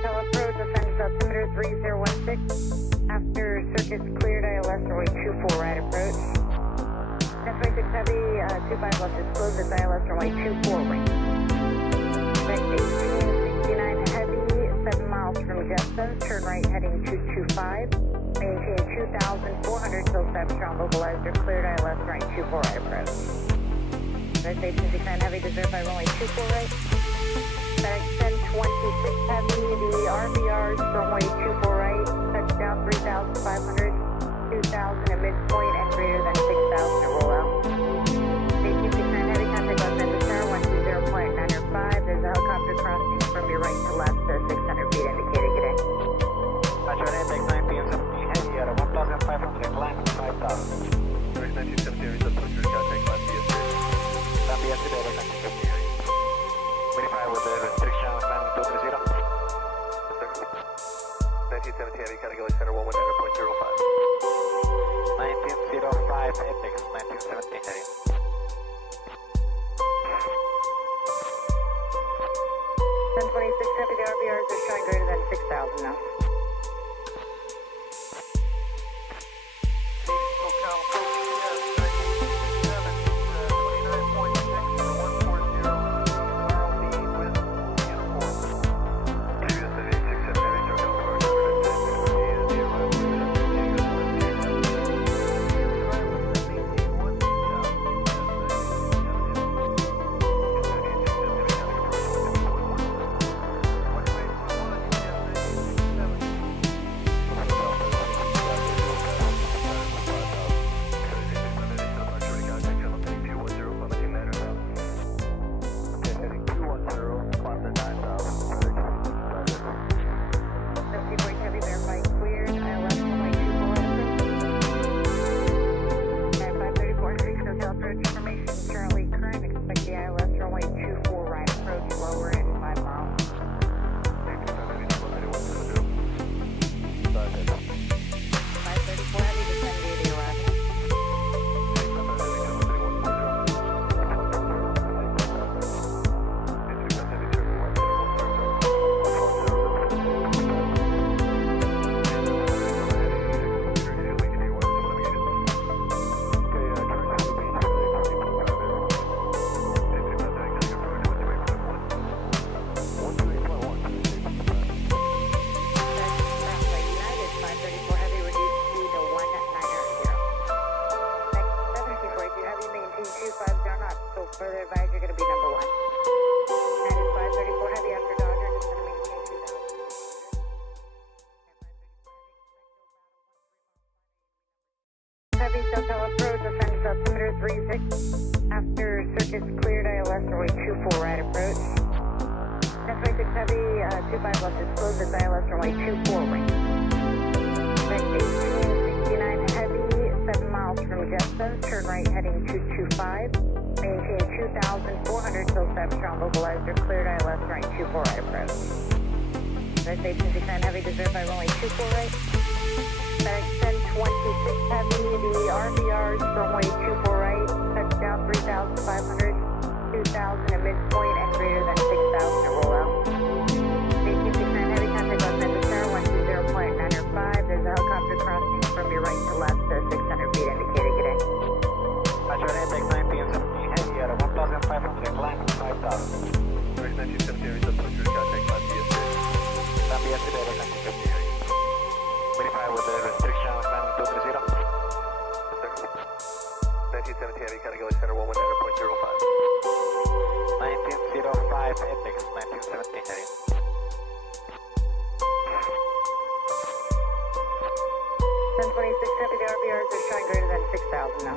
SoCal approach, ascend altimeter 3016. After circuits cleared, ILS runway 24 right approach. 1026 Heavy, 25 left is closed, it's ILS runway 24 wing. Next 1869 Heavy, 7 miles from Jetsons, turn right heading 225. Maintain 2,400 till 7 strong localizer, cleared ILS runway 24 right approach. Next 1869 Heavy, to verify runway 24 right. FedEx 1026 Heavy, the RVR's runway 24 right, touchdown 3,500, 2,000 at midpoint and greater than 6,000 at rollout. 1869 Heavy, contact left end to center, 120.905. There's a helicopter crossing from your right to left, 600 feet indicated, good day. Roger, index 1970 Heavy at 1,500, climb 5,000. Direct 1970 is approach, contact left BSC. Land BSC, direct 1970 Heavy. Verify with the restriction, landing 230. 1970 Heavy, category center 119.05. 1905 index 1970 Heavy. 1026 Heavy, the RVRs are showing greater than 6,000 now. Further advise you're going to be number 1. And it's 534 Heavy after Dodger, just going to maintain 2,000. Heavy SoCal approach, ascend altimeter 36. After circuits cleared, ILS runway 24 right approach. 1026 Heavy, 25 left is closed, it's ILS runway 24 wing. Next 1869 Heavy, 7 miles from Jetsons, turn right heading 225. Maintain 2,400 till 7 strong localizer, cleared ILS runway 24 right approach. Next 1869 Heavy, to verify runway 24 right. FedEx 1026 Heavy, the RVR's runway 24 right, touchdown 3,500, 2,000 at midpoint and greater than 6,000 at rollout. 1869 Heavy, contact left end to center, 120.905. There's a helicopter crossing from your right to left, 600 feet indicated, good day. Roger, index 1970 Heavy at 1,500, climb 5,000. Direct 1970 is approach, contact left BSC. Land BSC, direct 1970 Heavy. Verify with the restriction, landing 230. 1970 Heavy, category center 119.05. 1905 index 1970 Heavy. 1026 Heavy, the RVRs are showing greater than 6,000 now.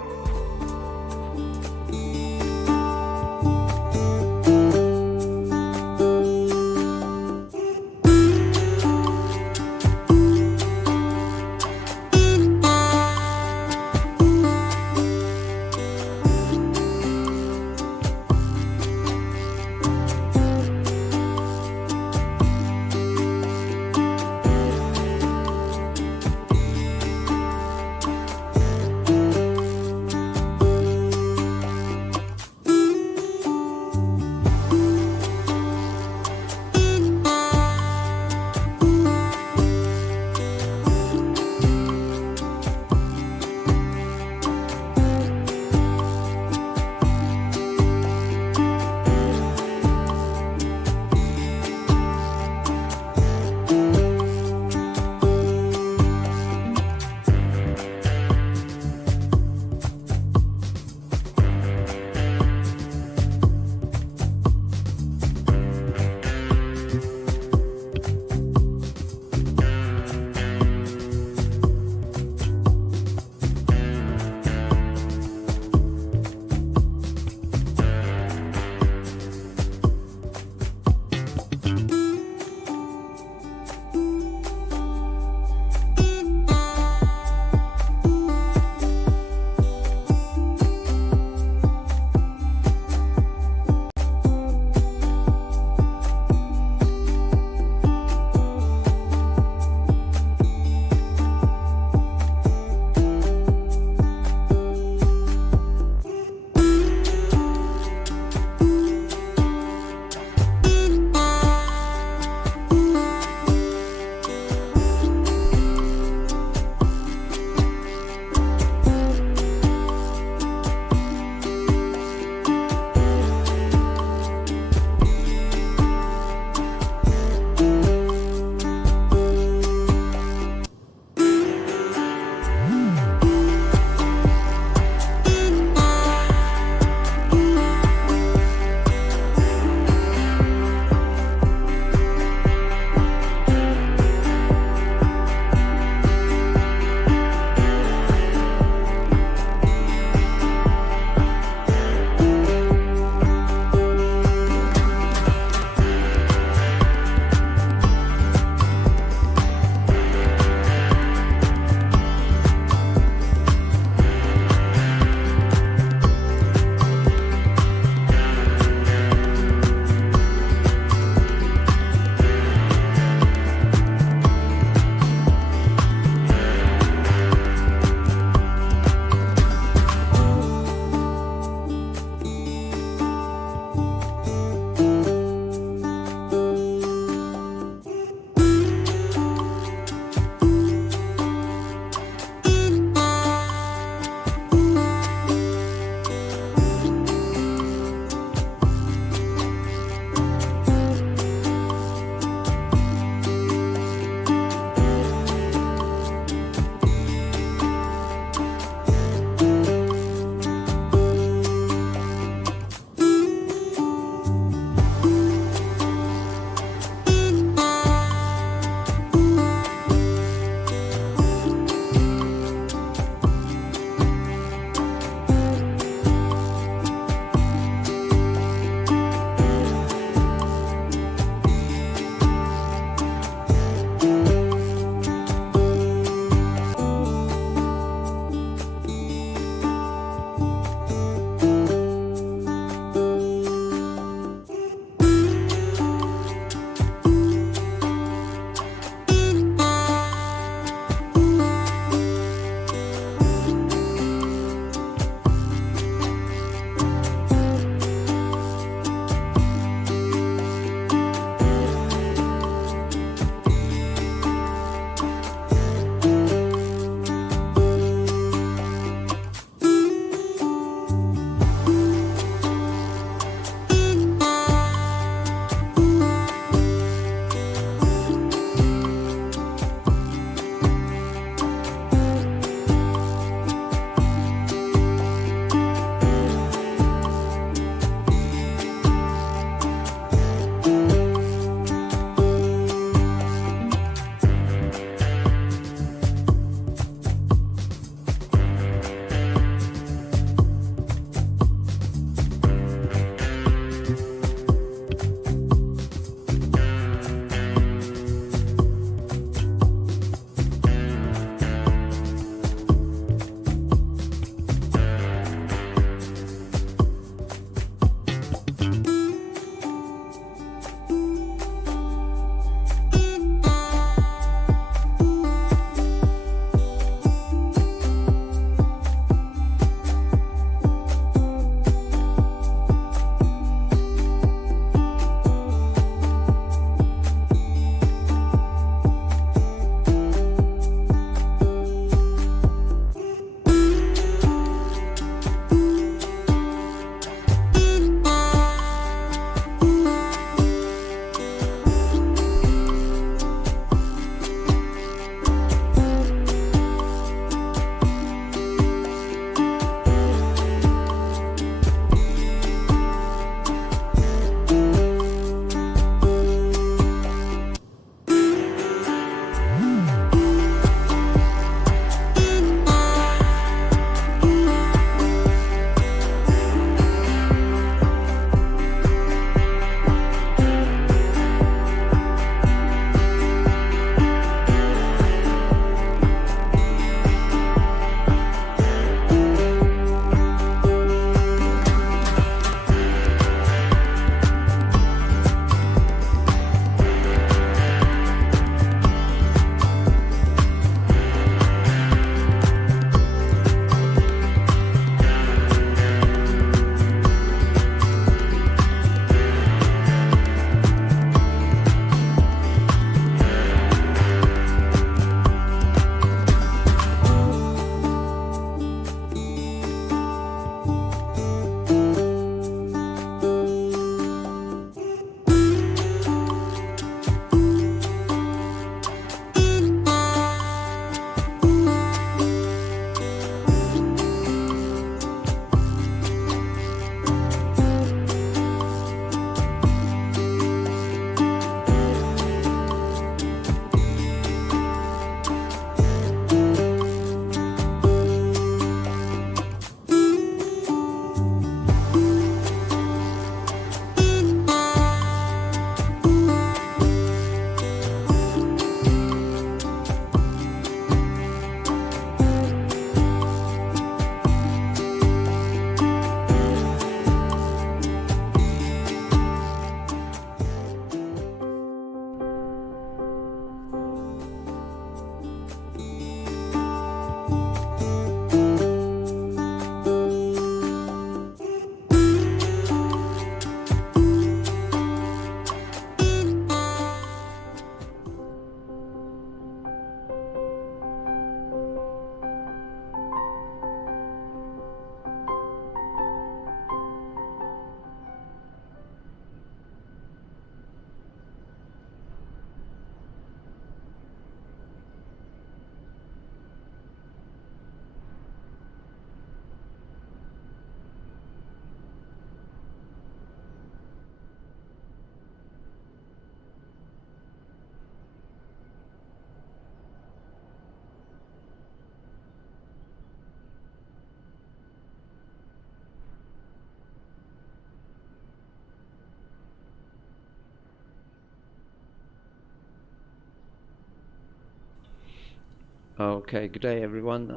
Okay, good day everyone.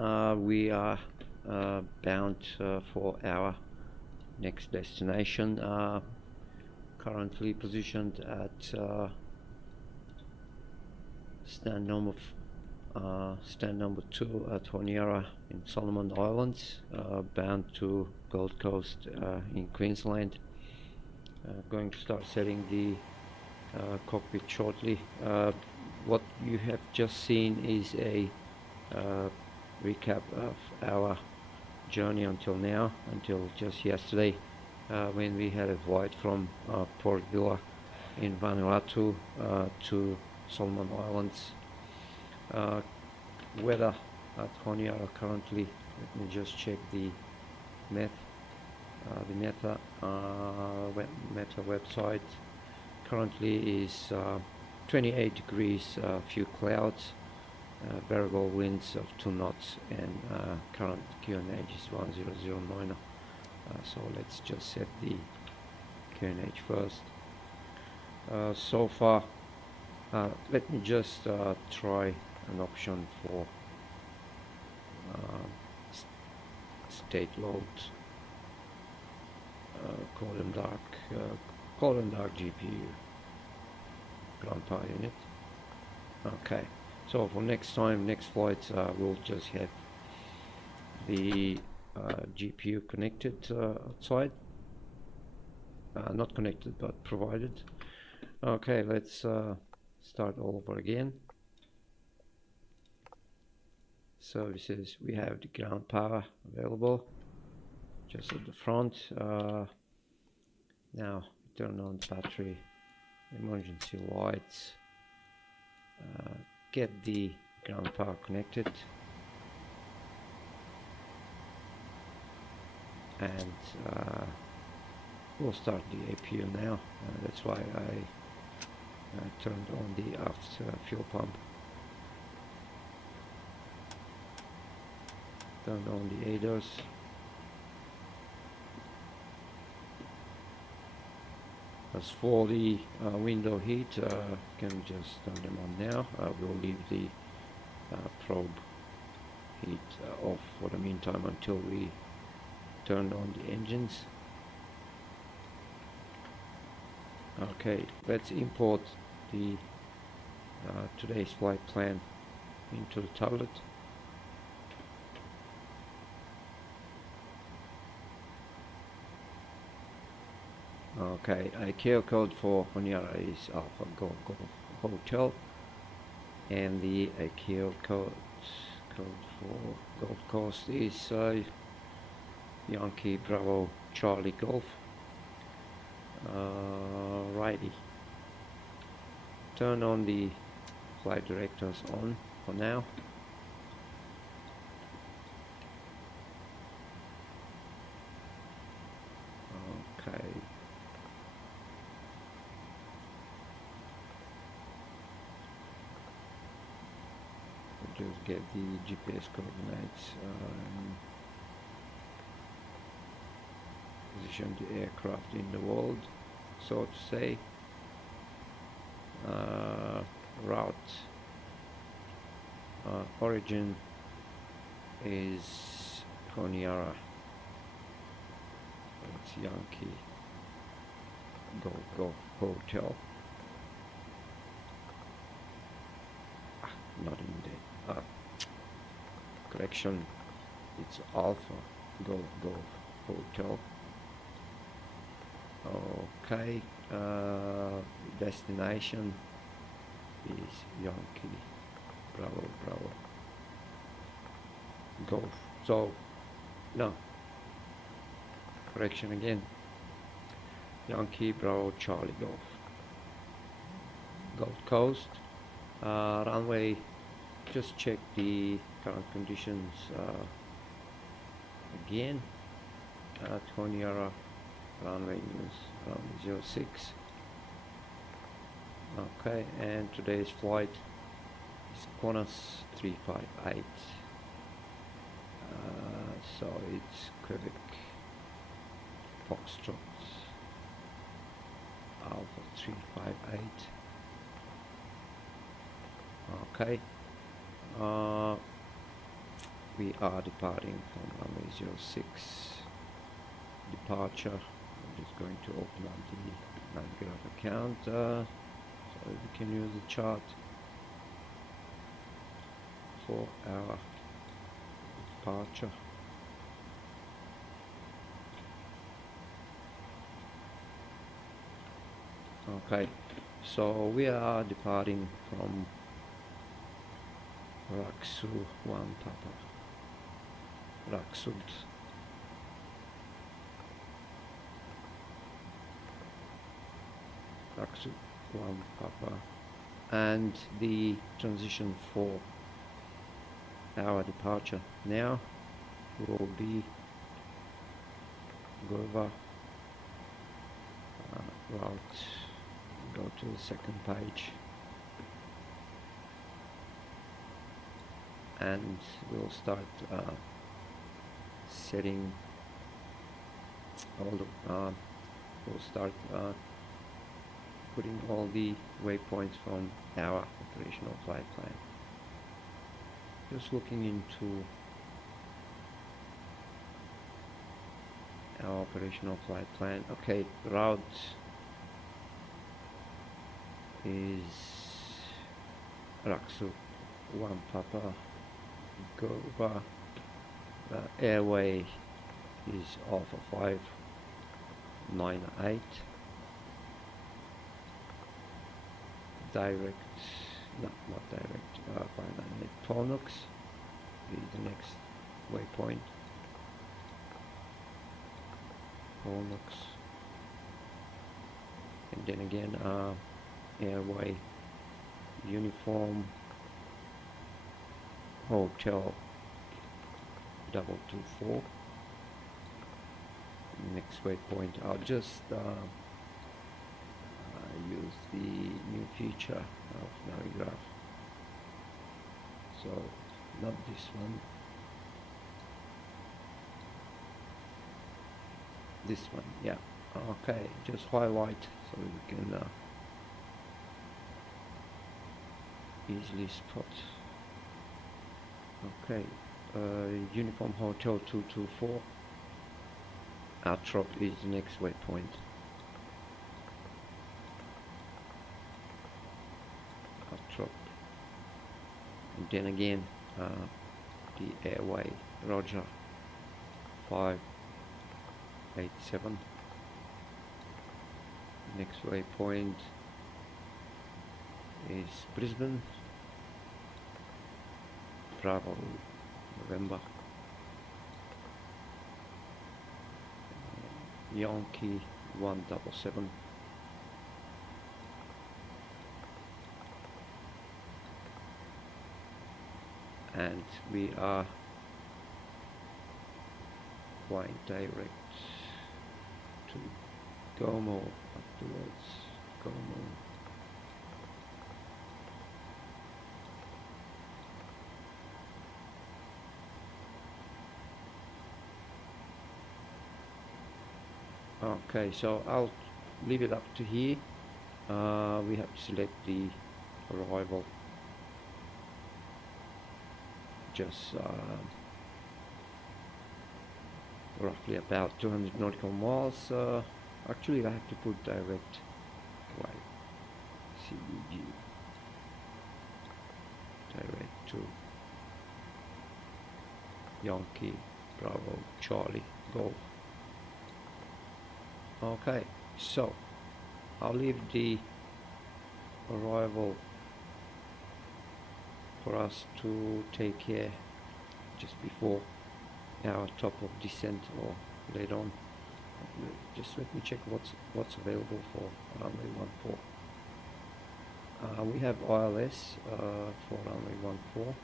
We are bound for our next destination, currently positioned at stand number 2 at Honiara in Solomon Islands, bound to Gold Coast in Queensland. Going to start setting the cockpit shortly. What you have just seen is a recap of our journey until now, until just yesterday, when we had a flight from Port Vila in Vanuatu to Solomon Islands. Weather at Honiara currently, let me just check the Meta website. Currently is 28 degrees, few clouds, variable winds of 2 knots, and current QNH is 1009. So let's just set the QNH first. So far, let me just try an option for state load, cold and dark GPU ground power unit. Okay, so for next flights, we'll just have the GPU connected outside, not connected but provided. Okay, let's start all over again. Services, we have the ground power available just at the front. Now turn on battery, emergency lights, get the ground power connected, and we'll start the APU now. That's why I turned on the aft fuel pump. Turned on the ADAS. As for the window heat, can just turn them on now. We'll leave the probe heat off for the meantime until we turn on the engines. Okay, let's import the today's flight plan into the tablet. Okay, ICAO code for Honiara is Alpha Golf Hotel, and the ICAO code for Gold Coast is Yankee Bravo Charlie Golf. Righty. Turn on the flight directors on for now. Okay. Just get the GPS coordinates, position the aircraft in the world, so to say. Route, origin is Honiara. It's Yankee Golf Hotel. Not in there. Correction, it's Alpha Golf Hotel. Okay, destination is Yankee Bravo Golf. So, no, correction again, Yankee Bravo Charlie Golf. Gold Coast, runway, just check the current conditions again at Honiara. Runway news, 06. Okay, and today's flight is Qantas 358. So it's Quebec Foxtrot Alpha 358. Okay, we are departing from runway 06. Departure. I'm just going to open up the Navigraph account so we can use the chart for our departure. Okay, so we are departing from Raksu 1 Papa. Raksud. Raksud 1 Papa. And the transition for our departure now will be go over route, go to the second page, and we'll start setting all the we'll start putting all the waypoints from our operational flight plan. Just looking into our operational flight plan. Okay, route is Raksu 1 Papa. Go over. Airway is Alpha 598. Direct, not direct, 598 Polnux is the next waypoint. Polnux. And then again, airway, uniform, hotel 224. Next waypoint, I'll just use the new feature of Navigraph. So, not this one. This one, yeah. Okay, just highlight so we can easily spot. Okay, Uniform Hotel 224. Atrop is the next waypoint. Atrop. And then again, the airway, Roger 587. Next waypoint is Brisbane, Bravo November, Yankee 177. And we are flying direct to Gomo afterwards. Gomo. Okay, so I'll leave it up to here. We have to select the arrival. Just roughly about 200 nautical miles. Actually, I have to put direct flight CEG direct to Yankee Bravo Charlie Golf. Okay, so I'll leave the arrival for us to take care just before our top of descent or later on. Just let me check what's available for runway 14. We have ILS for runway 14.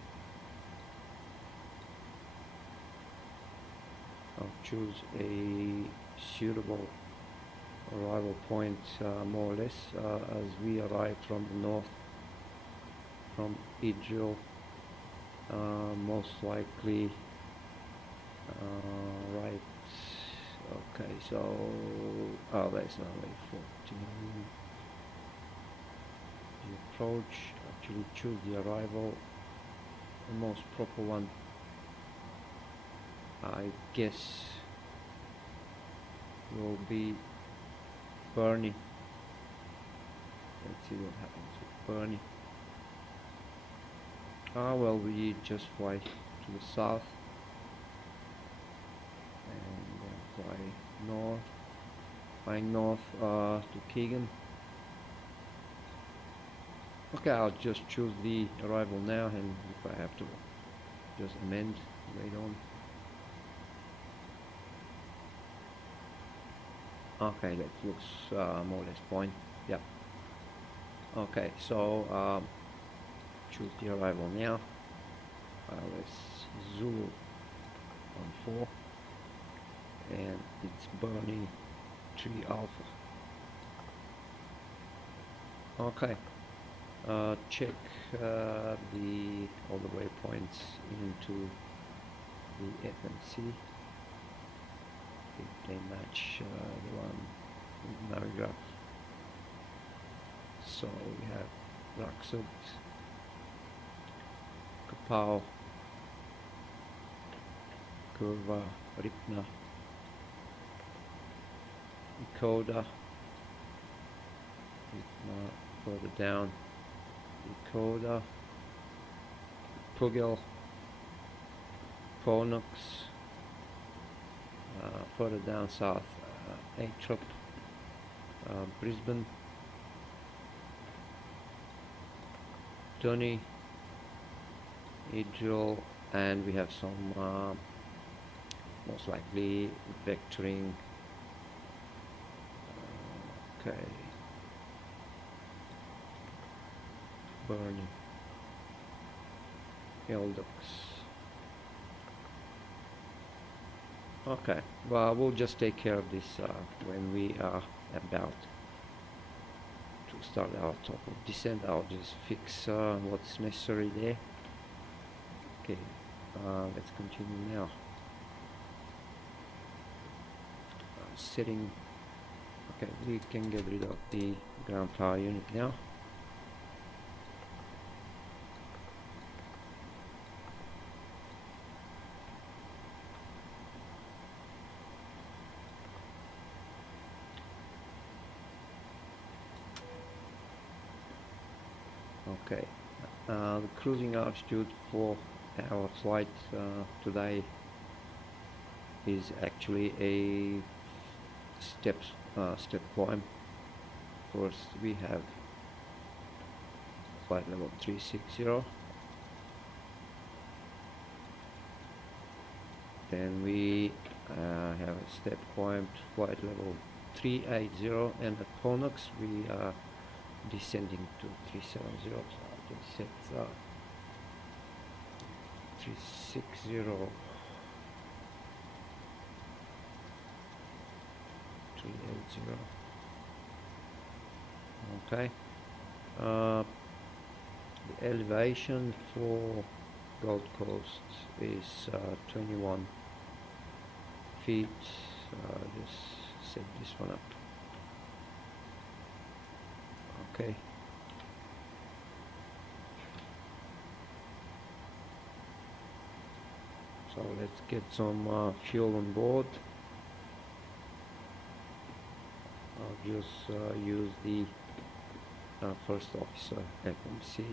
I'll choose a suitable arrival point, more or less, as we arrive from the north, from Idril, most likely right. Okay, so that's runway 14. The approach, actually choose the arrival the most proper one, I guess, will be Bernie. Let's see what happens with Bernie. Well, we just fly to the south and fly north, flying north to Keegan. Okay, I'll just choose the arrival now, and if I have to just amend later on. Okay, that looks more or less fine. Yep. Okay, so choose the arrival now. Let's Zulu on 4, and it's Bernie 3 Alpha. Okay, check all the waypoints into the FMC. If they match the one with Navigraph. So we have Raksut, Kapau, Kurva, Ripna, Ikoda, Ripna further down, Ikoda, Pugel, Ponux, further down south, Atrop, Brisbane, Tony, Idril, and we have some most likely vectoring. Okay, Bernie, Eldux. Okay, well, we'll just take care of this when we are about to start our top of descent. I'll just fix what's necessary there. Okay, let's continue now. Setting. Okay, we can get rid of the ground power unit now. Okay, the cruising altitude for our flight today is actually a step climb. First we have flight level 360, then we have a step climb to flight level 380, and at Ponux we are descending to 370. So I can set 360, 380. Okay. The elevation for Gold Coast is 21 feet. Just set this one up. Okay. So let's get some fuel on board. I'll just use the first officer FMC.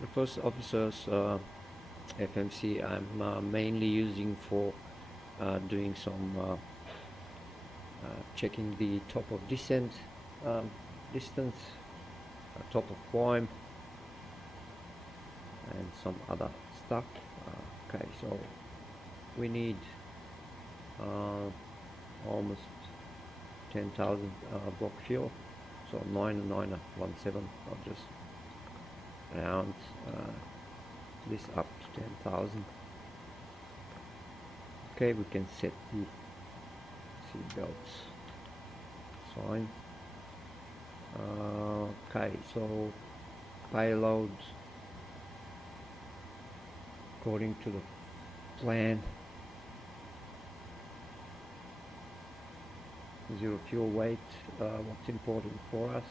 The first officer's FMC I'm mainly using for doing some checking the top of descent distance, top of climb, and some other stuff. Okay, so we need almost 10,000 block fuel, so 9,917. I'll just round this up to 10,000. Okay, we can set the seat belts sign. Okay, so payload according to the plan, zero fuel weight. What's important for us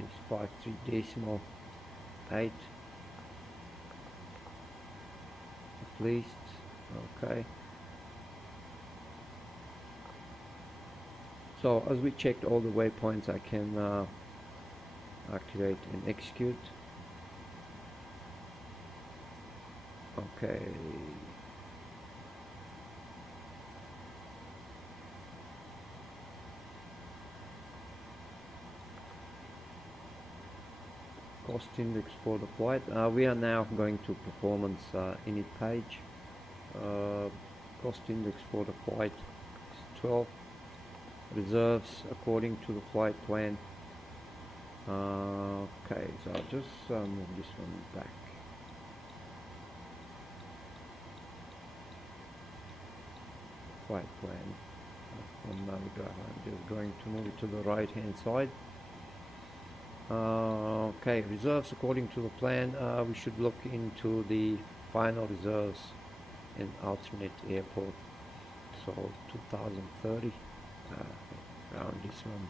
is 53 decimal 8 at least. Okay, so as we checked all the waypoints, I can activate and execute. Okay, cost index for the flight. We are now going to performance init page. Cost index for the flight is 12. Reserves according to the flight plan. Okay, so I'll just move this one back. Flight plan from Navigator. I'm just going to move it to the right hand side. Okay, reserves according to the plan. We should look into the final reserves in alternate airport. So 2030, around this one,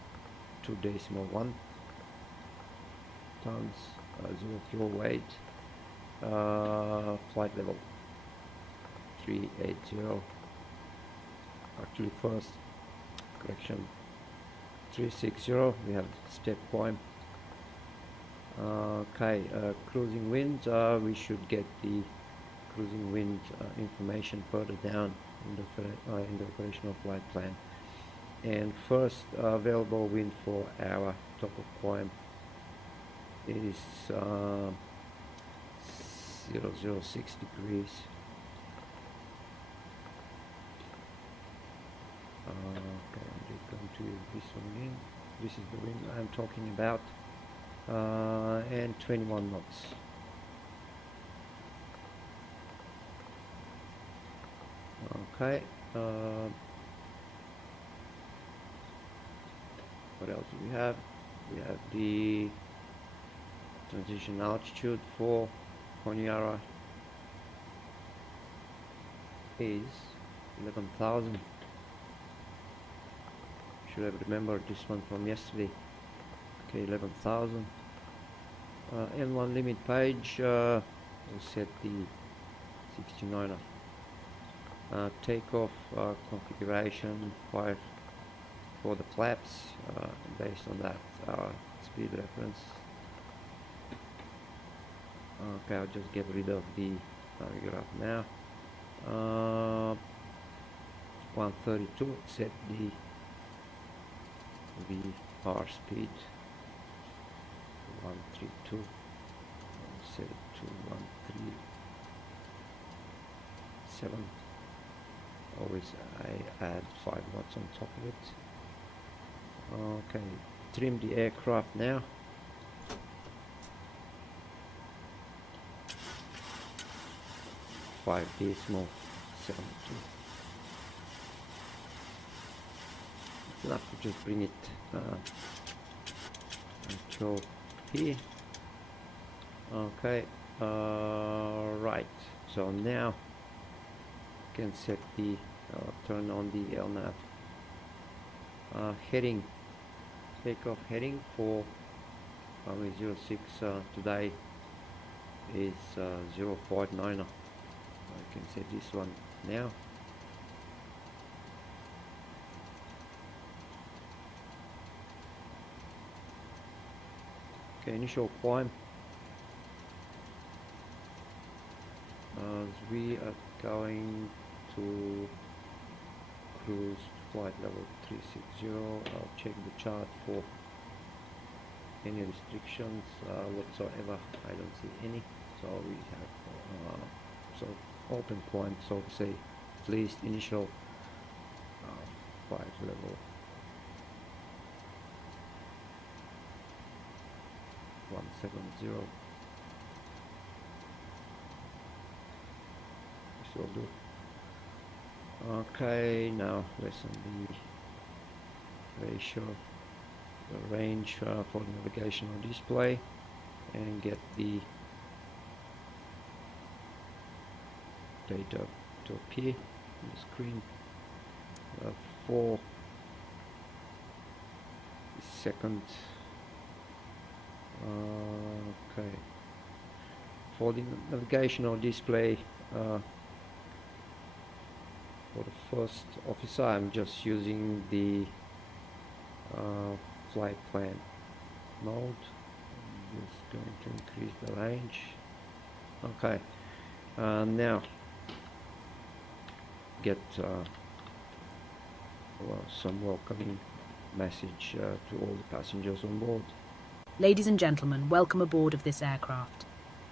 2.1 tons, zero fuel weight, flight level 380. Actually, first correction 360. We have step climb. Okay, cruising winds. We should get the cruising wind information further down in the operational flight plan. And first available wind for our top of climb is 006 degrees. Okay, I'm just going to use this one in. This is the wind I'm talking about. And 21 knots. Okay. What else do we have? We have the transition altitude for Honiara is 11,000. Should have remembered this one from yesterday. Okay, 11,000. N1 limit page, we'll set the 69er. Takeoff configuration 5 for the flaps, based on that speed reference. Okay, I'll just get rid of the graph now. 132, set the VR speed 132, set it to 137. Always I add 5 knots on top of it. Okay, trim the aircraft now. Five decimal 72. It's enough to just bring it until here. Okay, right. So now you can set the turn on the LNAV heading. Takeoff heading for runway 06 today is 059. I can set this one now. Okay, initial climb. As we are going to cruise flight level 360, I'll check the chart for any restrictions whatsoever. I don't see any. So we have so open climb, so to say, at least initial flight level 170. This will do. Okay, now lessen the ratio, the range for the navigational display, and get the data to appear on the screen. 4 seconds. Okay, for the navigational display for the first officer, I'm just using the flight plan mode. I'm just going to increase the range. Okay, now get well, some welcoming message to all the passengers on board. Ladies and gentlemen, welcome aboard of this aircraft.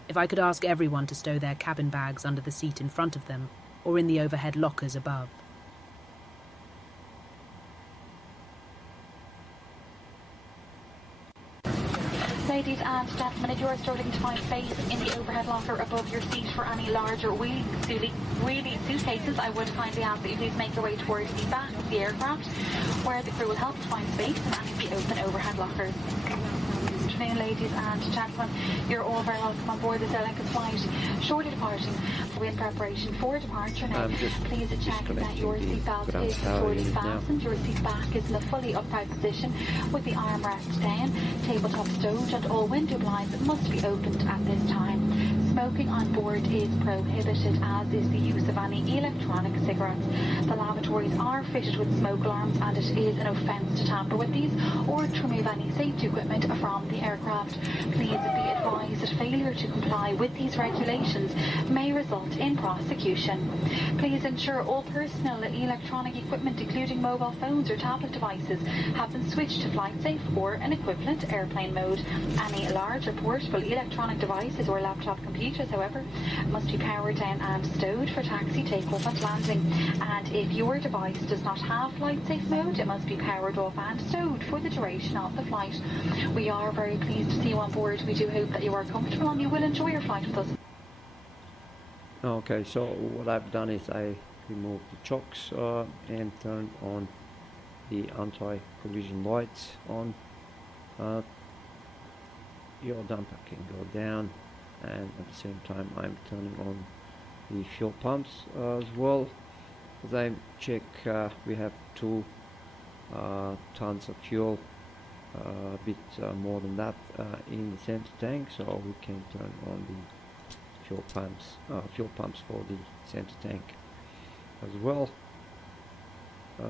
If I could ask everyone to stow their cabin bags under the seat in front of them or in the overhead lockers above. Ladies and gentlemen, if you are struggling to find space in the overhead locker above your seat for any larger wheelie suitcases, I would kindly ask that you please make your way towards the back of the aircraft, where the crew will help you find space in any of the open overhead lockers. Good afternoon, ladies and gentlemen. You're all very welcome on board this Aer Lingus flight. Shortly departing, we're in preparation for departure now. Please check that your seatbelt is securely fastened, your seat back is in a fully upright position with the armrest down, tabletop stowed, and all window blinds must be opened at this time. Smoking on board is prohibited, as is the use of any electronic cigarettes. The lavatories are fitted with smoke alarms, and it is an offence to tamper with these or to remove any safety equipment from the aircraft. Please be advised that failure to comply with these regulations may result in prosecution. Please ensure all personal electronic equipment, including mobile phones or tablet devices, have been switched to flight safe or an equivalent airplane mode. Any large or portable electronic devices or laptop computers, however, must be powered down and stowed for taxi, takeoff and landing. And if your device does not have flight safe mode, it must be powered off and stowed for the duration of the flight. We are very pleased to see you on board. We do hope that you are comfortable and you will enjoy your flight with us. Okay, so what I've done is I removed the chocks and turned on the anti-collision lights on. Your damper can go down, and at the same time I'm turning on the fuel pumps as well. As I check, we have 2 tons of fuel, a bit more than that in the center tank, so we can turn on the fuel pumps for the center tank as well.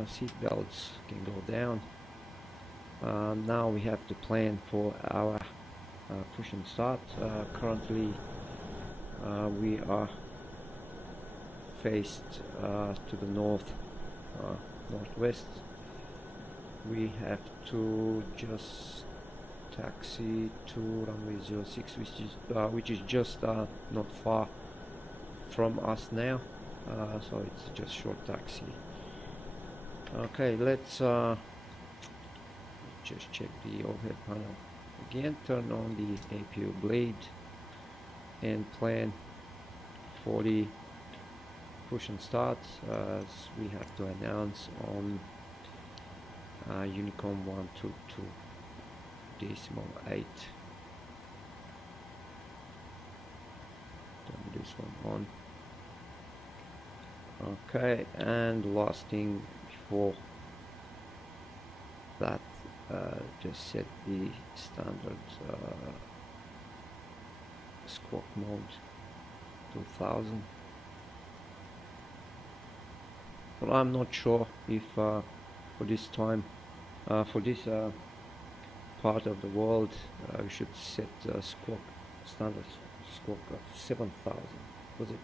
Seat belts can go down. Now we have to plan for our push and start. Currently we are faced to the northwest. We have to just taxi to runway 06, which is just not far from us now, so it's just short taxi. Okay, let's just check the overhead panel again, turn on the APU blade and plan for the push and start, as we have to announce on Unicom 122.8. Turn this one on. Okay, and last thing before that, just set the standard squawk mode to 1000. But I'm not sure if for this time, for this part of the world, we should set standard squawk of 7000. Was it?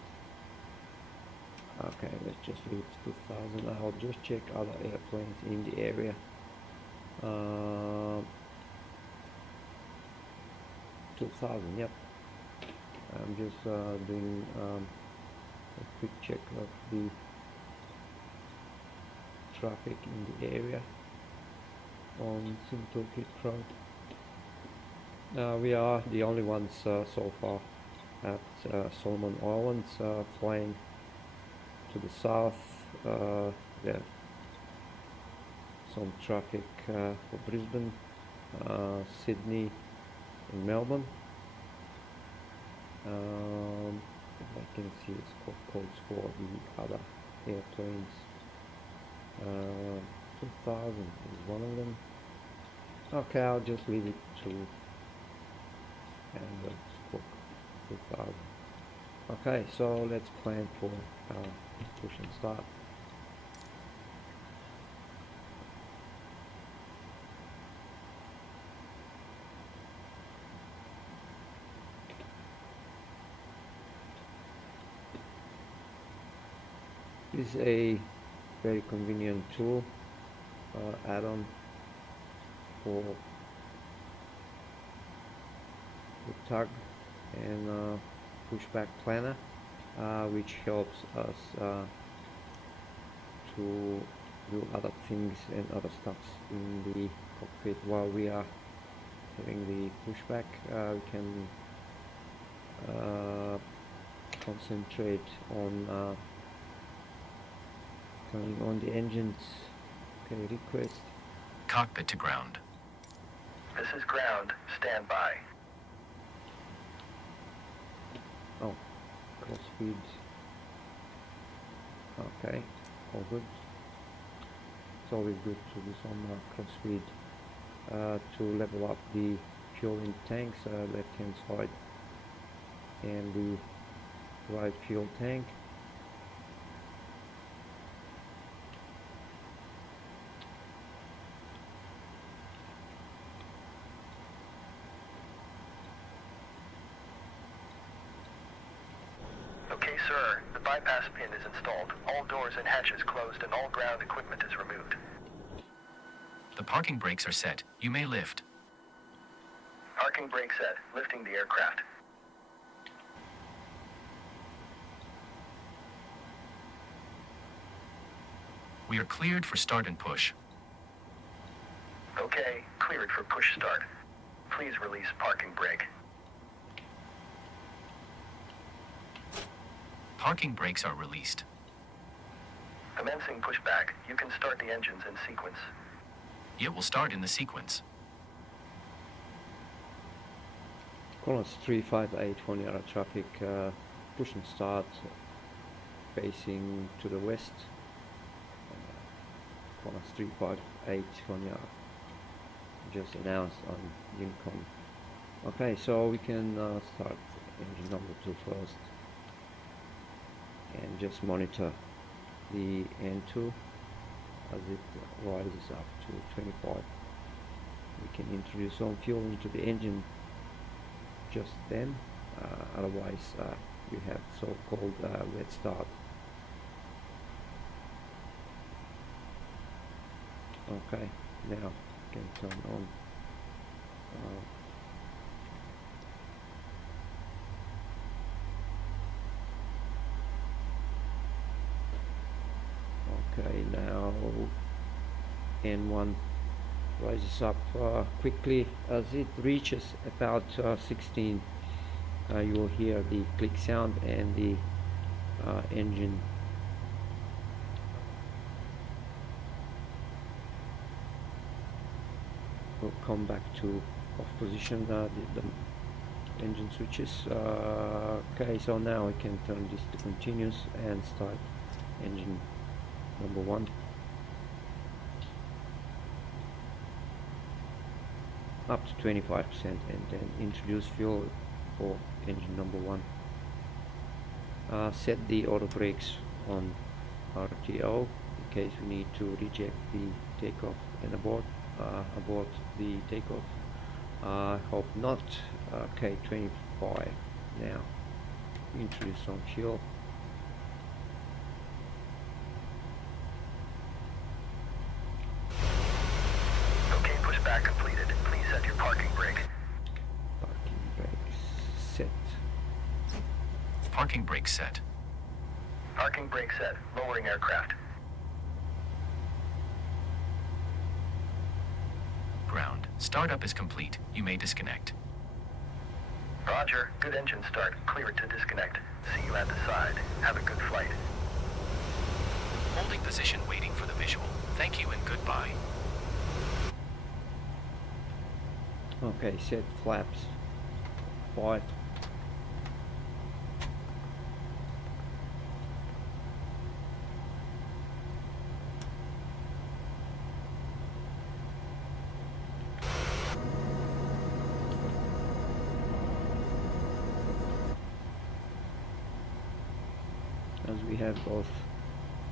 Okay, let's just leave it 2000. I'll just check other airplanes in the area. 2000, yep. I'm just doing a quick check of the traffic in the area on Simtoki Crowd. We are the only ones so far at Solomon Islands, flying to the south. There some traffic for Brisbane, Sydney and Melbourne. I can see the codes for the other airplanes. 2000 is one of them. Okay, I'll just leave it to and squawk 2000. Okay, so let's plan for push and start. This is a very convenient tool, add-on for the tug and pushback planner, which helps us to do other things and other stuffs in the cockpit while we are having the pushback. We can concentrate on turning on the engines. Okay, request. Cockpit to ground. This is ground. Stand by. Oh, cross speed. Okay, all good. It's always good to do some cross speed to level up the fuel in tanks, left hand side and the right fuel tank. Okay, sir. The bypass pin is installed. All doors and hatches closed and all ground equipment is removed. The parking brakes are set. You may lift. Parking brake set. Lifting the aircraft. We are cleared for start and push. Okay, cleared for push start. Please release parking brake. Parking brakes are released. Commencing pushback. You can start the engines in sequence. It will start in the sequence. Qantas 358 Honiara traffic, push and start facing to the west. Qantas 358 Honiara just announced on Unicom. Okay, so we can start engine number 2 first and just monitor the N2 as it rises up to 25. We can introduce some fuel into the engine just then, otherwise we have so-called wet start. Okay, now we can turn on okay, now N1 rises up quickly. As it reaches about 16, you will hear the click sound and the engine will come back to off position. The engine switches. Okay, so now we can turn this to continuous and start engine number 1. Up to 25% and then introduce fuel for engine number 1. Set the auto brakes on RTO in case we need to reject the takeoff and abort the takeoff. Hope not. Okay, 25 now. Introduce some fuel. Okay, pushback completed. Please set your parking brake. Parking brakes set. Parking brake set. Parking brake set. Lowering aircraft. Ground. Startup is complete. You may disconnect. Roger. Good engine start. Clear to disconnect. See you at the side. Have a good flight. Holding position waiting for the visual. Thank you and goodbye. Okay, set flaps 5. as we have both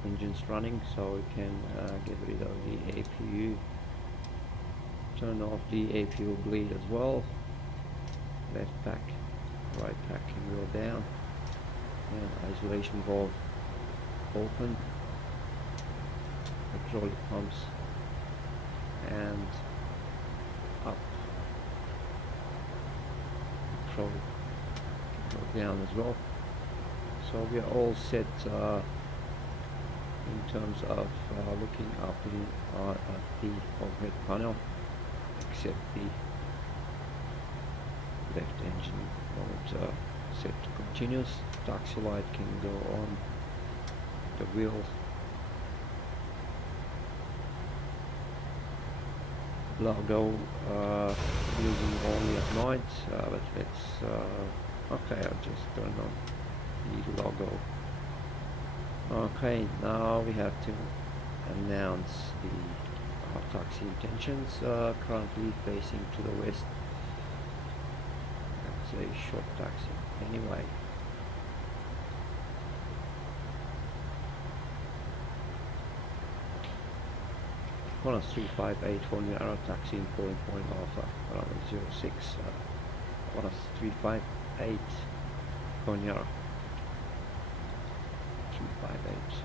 engines running, so we can get rid of the APU, turn off the APU bleed as well. Left pack, right pack can go down, and isolation valve open, hydraulic pumps and up, hydraulic can go down as well. So we are all set in terms of looking up at the overhead panel, except the left engine mode set to continuous. Taxi light can go on the wheel. Logo using only at night, but let's okay, I'll just turn on the logo. Okay, now we have to announce the taxi intentions. Currently facing to the west. That's a short taxi anyway. Qantas 358 Honiara taxi in point Alpha, runway 06. Qantas 358 Honiara. 358.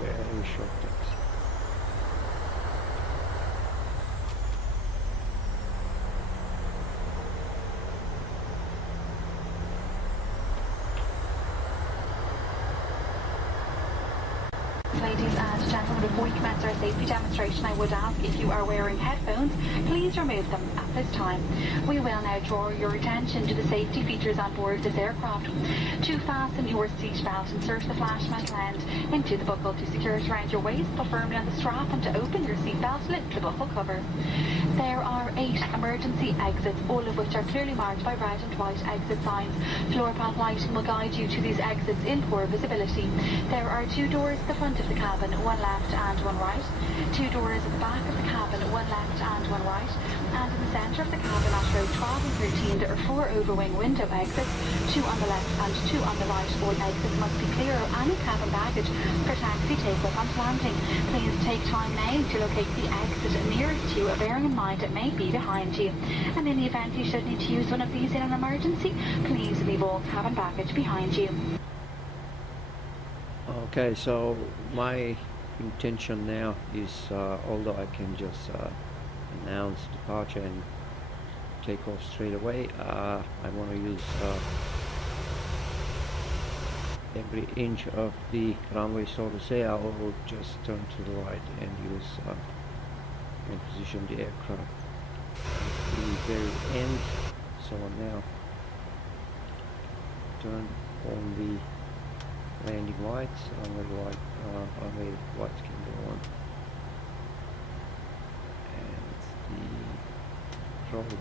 Very short taxi. Ladies and gentlemen, before we commence our safety demonstration, I would ask if you are wearing headphones, please remove them at this time. We will now draw your attention to the safety features on board this aircraft. To fasten your seatbelt, insert the flash metal end into the buckle to secure it around your waist, pull firmly on the strap, and to open your seatbelt, lift the buckle cover. There are 8 emergency exits, all of which are clearly marked by red and white exit signs. Floor path lighting will guide you to these exits in poor visibility. There are 2 doors at the front of the cabin, one left and one right. 2 doors at the back of the cabin, one left and one right. And in the centre of the cabin at row 12 and 13, there are 4 overwing window exits, 2 on the left and 2 on the right. All exits must be clear of any cabin baggage for taxi takeoff and landing. Please take time now to locate the exit nearest you, bearing in mind it may be behind you. And in the event you should need to use one of these in an emergency, please leave all cabin baggage behind you. Okay, so my intention now is, although I can just announce departure and take off straight away, I want to use every inch of the runway, so to say. I will just turn to the right and use and position the aircraft at the very end. So now turn on the landing lights, runway lights can go on, and the probe.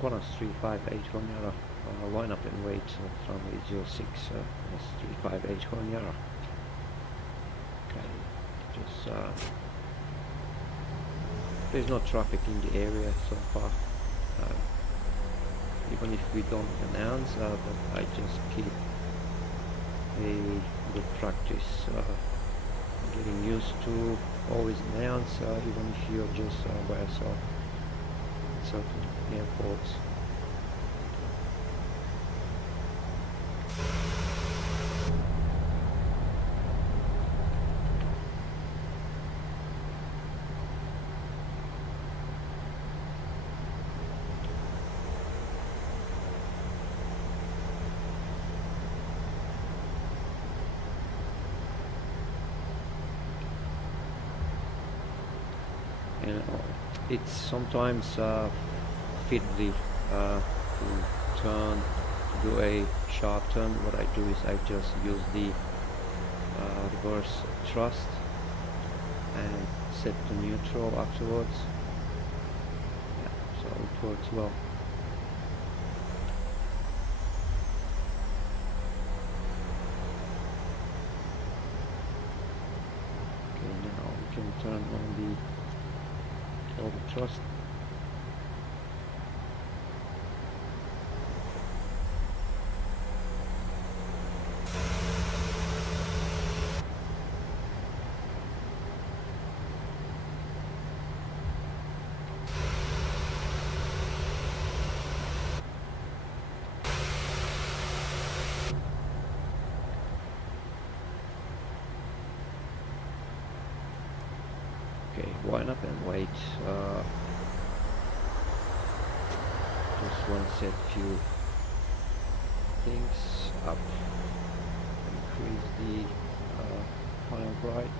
Qantas 358 Honiara, line up and wait from runway 06, Qantas 358 Honiara. Okay, just there's no traffic in the area so far. Even if we don't announce, but I just keep a good practice getting used to always announce, even if you're just by yourself at certain airports. And it's sometimes fiddly to turn, to do a sharp turn. What I do is I just use the reverse thrust and set to neutral afterwards. Yeah, so it works well. Okay, now we can turn on the thrust. Okay, wind up and wait. Just want to set few things up. Increase the final bright.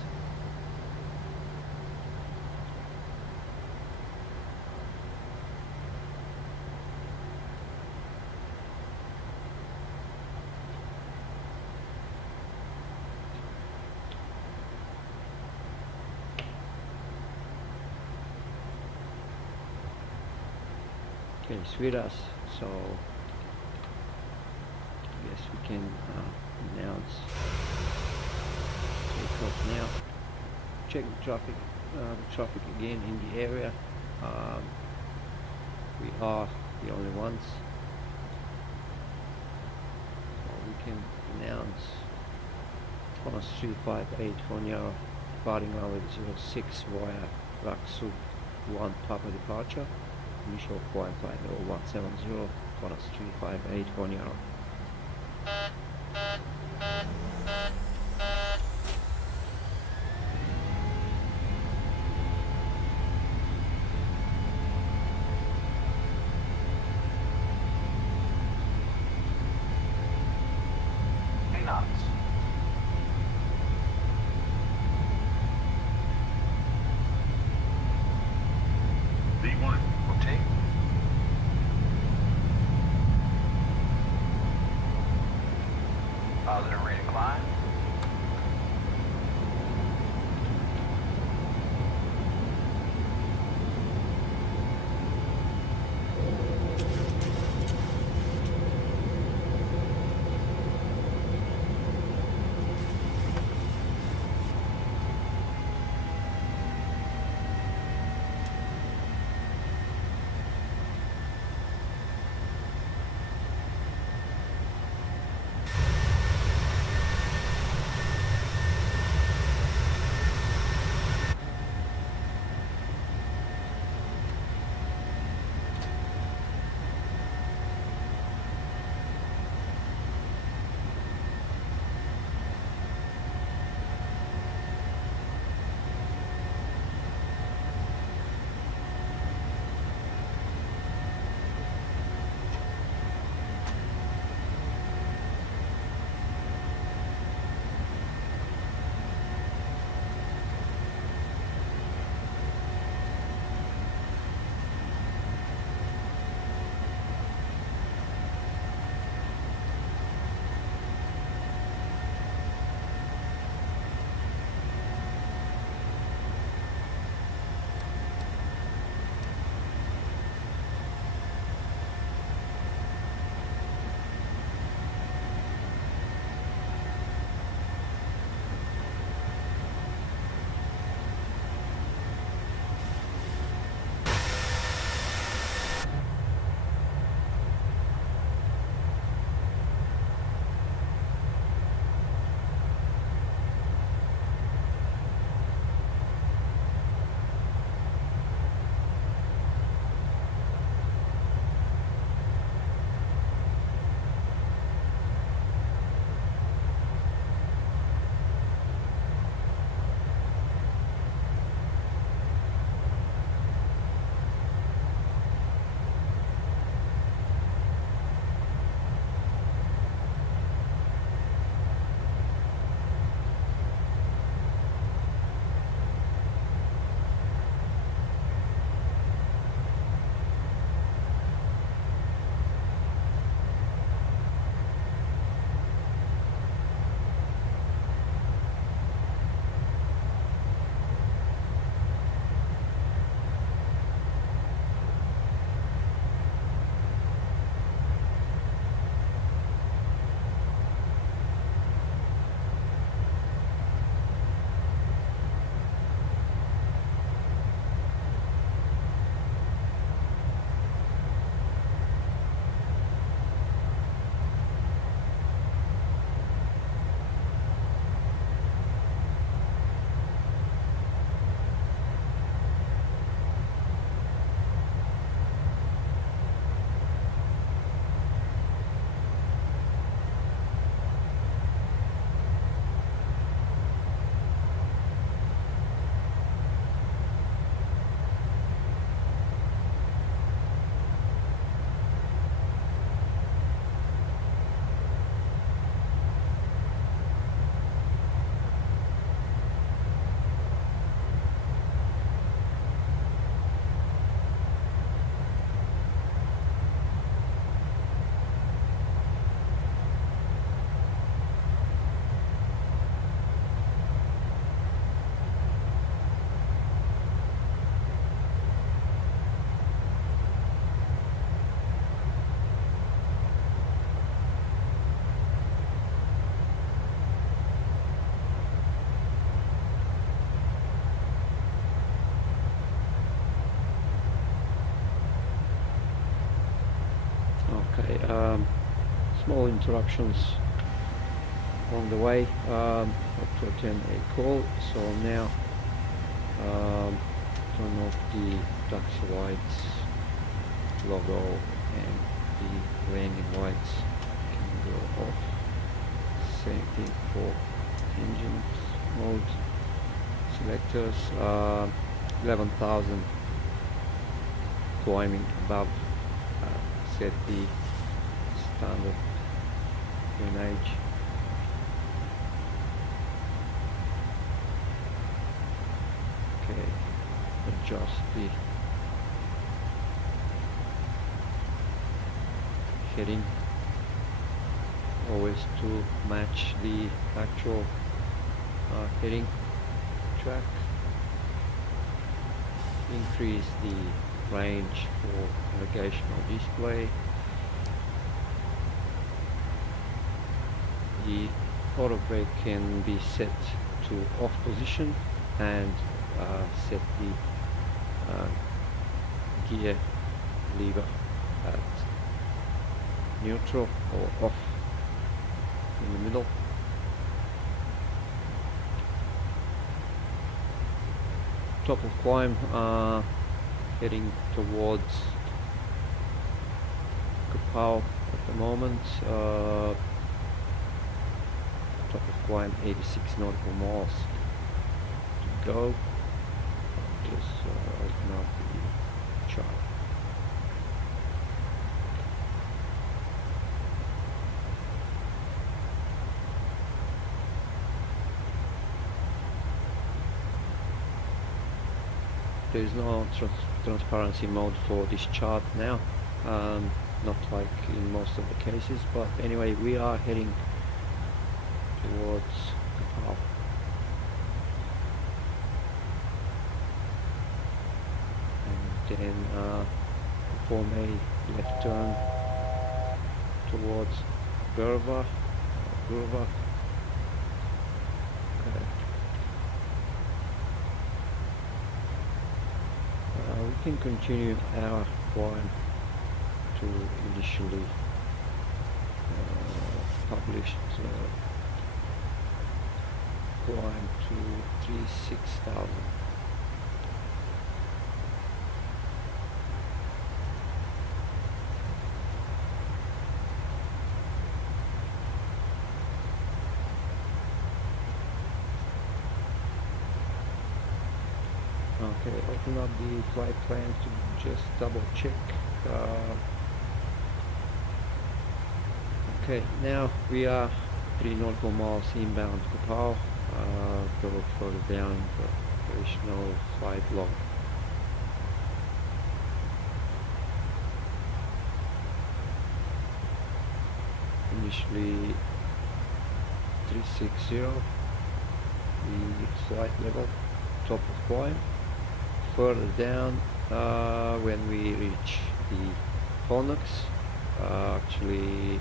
Okay, sweethearts, so I guess we can announce takeoff now. Check the traffic again in the area. We are the only ones, so we can announce Qantas 358 Honiara departing runway 06 via Raksu 1 Papa departure. Initial flight 170, Qantas 358 Honiara. V1, rotate. Positive rate of climb. small interruptions along the way to attend a call. So now turn off the taxi lights, logo, and the landing lights can go off. Same thing for engine mode selectors. 11,000 climbing above, set the standard tonnage. Okay, adjust the heading always to match the actual heading track. Increase the range for navigational display. The auto brake can be set to off position and set the gear lever at neutral or off in the middle. Top of climb, heading towards Kapau at the moment. Top of climb 86 nautical miles to go. I'll just open up the chart. There is no transparency mode for this chart now, not like in most of the cases, but anyway, we are heading towards Kapau. And then perform a left turn towards Gurva. Okay. We can continue our climb to initially published climb to 36,000. Okay, open up the flight plan to just double check. Okay, now we are 3 nautical miles inbound Kapau. Go further down, but there is no flight log. Initially 360, the flight level, top of climb. Further down, when we reach the Ponox, actually,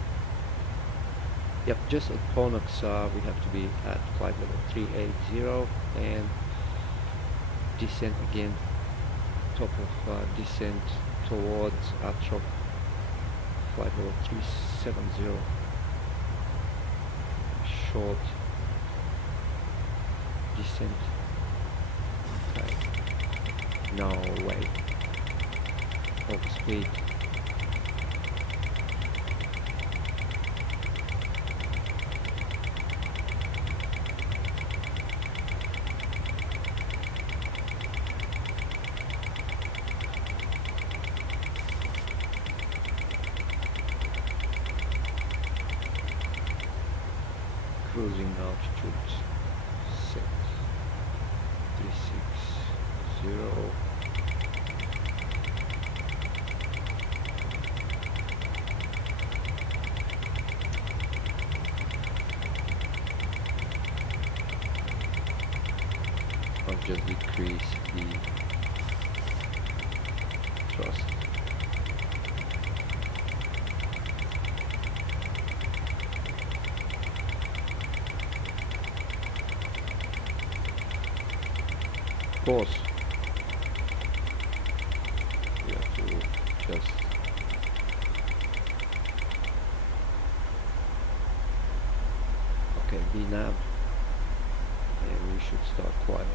yep, just at Ponox, we have to be at flight level 380 and descend again, top of descent towards Atrop, flight level 370, short descent. Okay. No way. Over speed. Cruising altitude set 360. I'll just decrease the thrust. Pause. We have to just Okay, VNAV, and we should start quiet.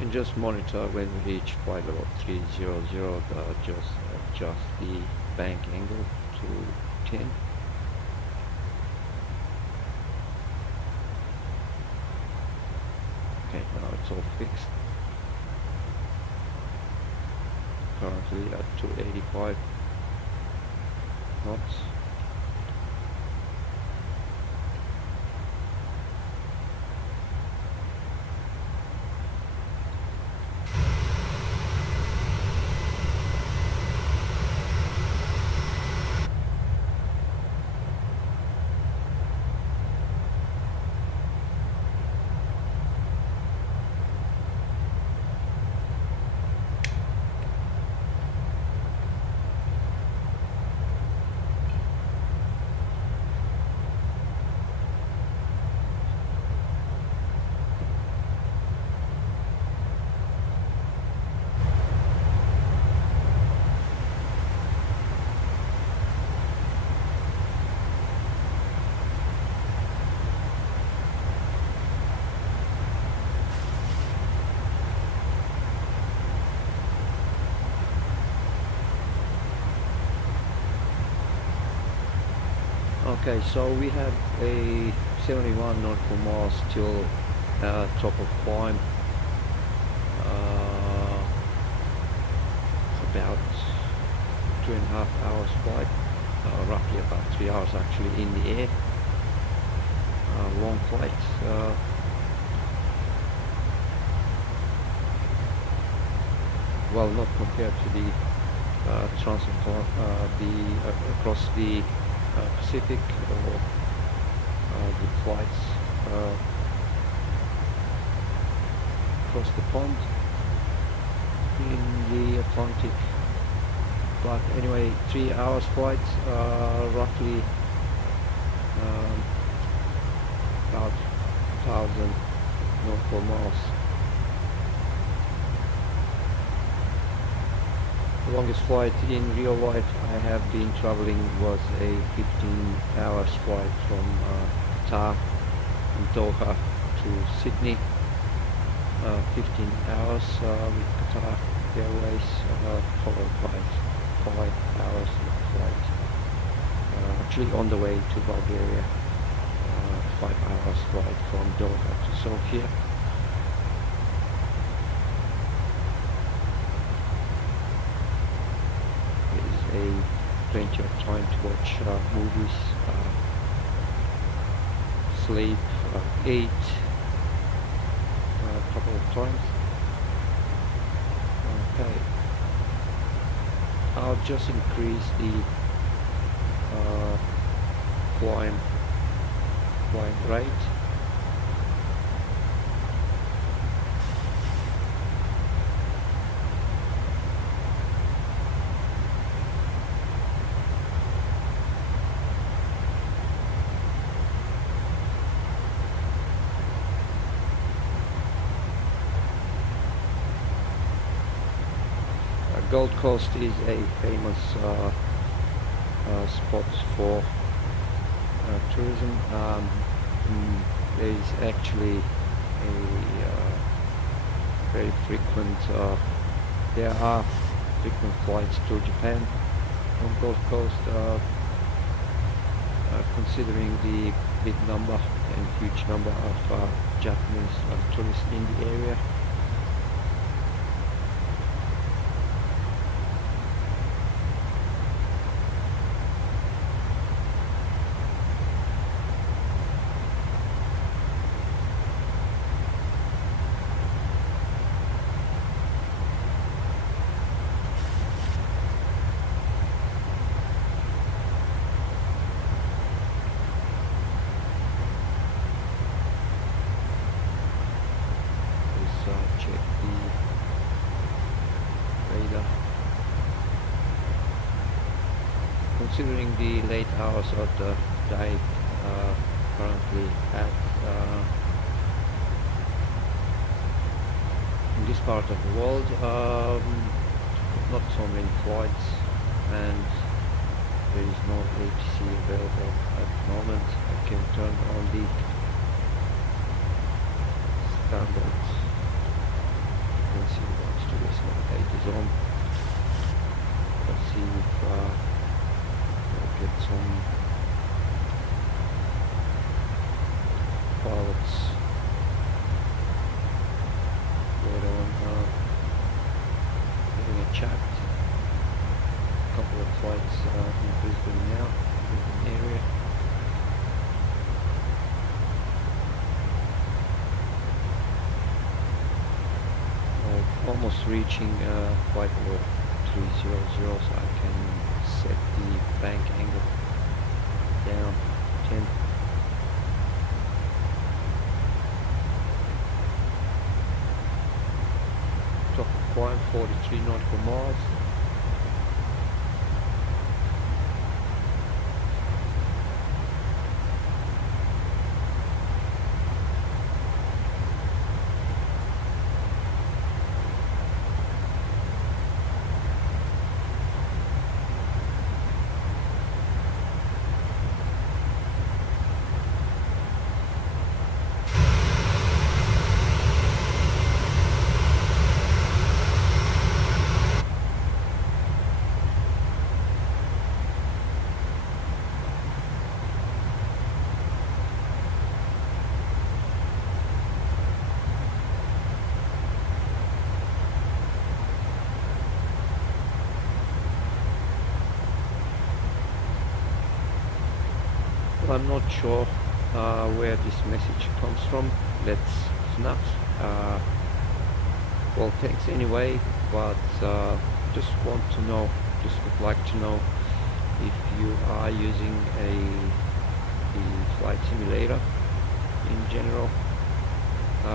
And just monitor when we reach flight level 300, just adjust the bank angle to 10. Okay, now it's all fixed. Currently at 285 knots. Okay, so we have a 71 nautical miles till top of climb. About 2.5 hours flight, roughly about 3 hours actually in the air. Long flight. Well, not compared to the across the Pacific or the flights across the pond in the Atlantic. But anyway, 3 hours flight, roughly about 1,000 nautical miles. The longest flight in real life I have been traveling was a 15 hours flight from Qatar, from Doha to Sydney. 15 hours with Qatar Airways, followed by 5 hours of flight. Actually on the way to Bulgaria, 5 hours flight from Doha to Sofia. Plenty of time to watch movies, sleep, eat a couple of times. Okay, I'll just increase the climb rate. Gold Coast is a famous spot for tourism. There is actually a very frequent, there are frequent flights to Japan from Gold Coast, considering the big number and huge number of Japanese tourists in the area. Check the radar. Considering the late hours of the today currently at in this part of the world. Not so many flights, and there is no ATC available at the moment. I can turn on the standards. You can see what studios navigate is on. Let's see if we'll get some pilots later on having a chat. A couple of flights in Brisbane now, Brisbane area. Almost reaching flight level 300, so I can set the bank angle down 10. Top of climb 43 nautical miles. I'm not sure where this message comes from. That's nuts. Well, thanks anyway, but just want to know, just would like to know if you are using the flight simulator in general,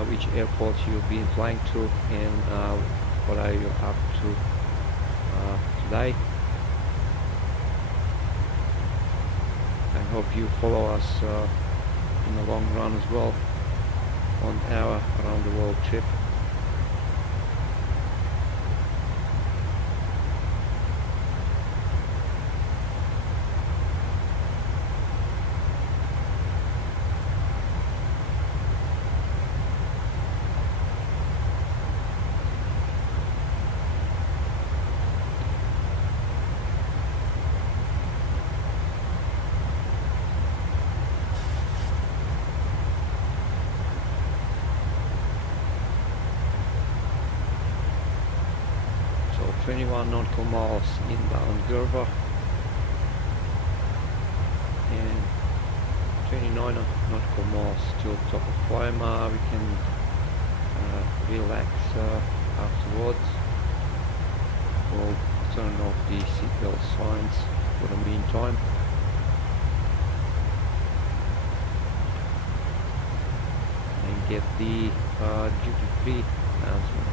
which airports you've been flying to, and what are you up to today. I hope you follow us in the long run as well on our around the world trip. So 21 nautical miles inbound Gerva and 29 nautical miles till top of climb. We can relax afterwards. We'll turn off the seatbelt signs for the meantime. And get the duty-free announcement.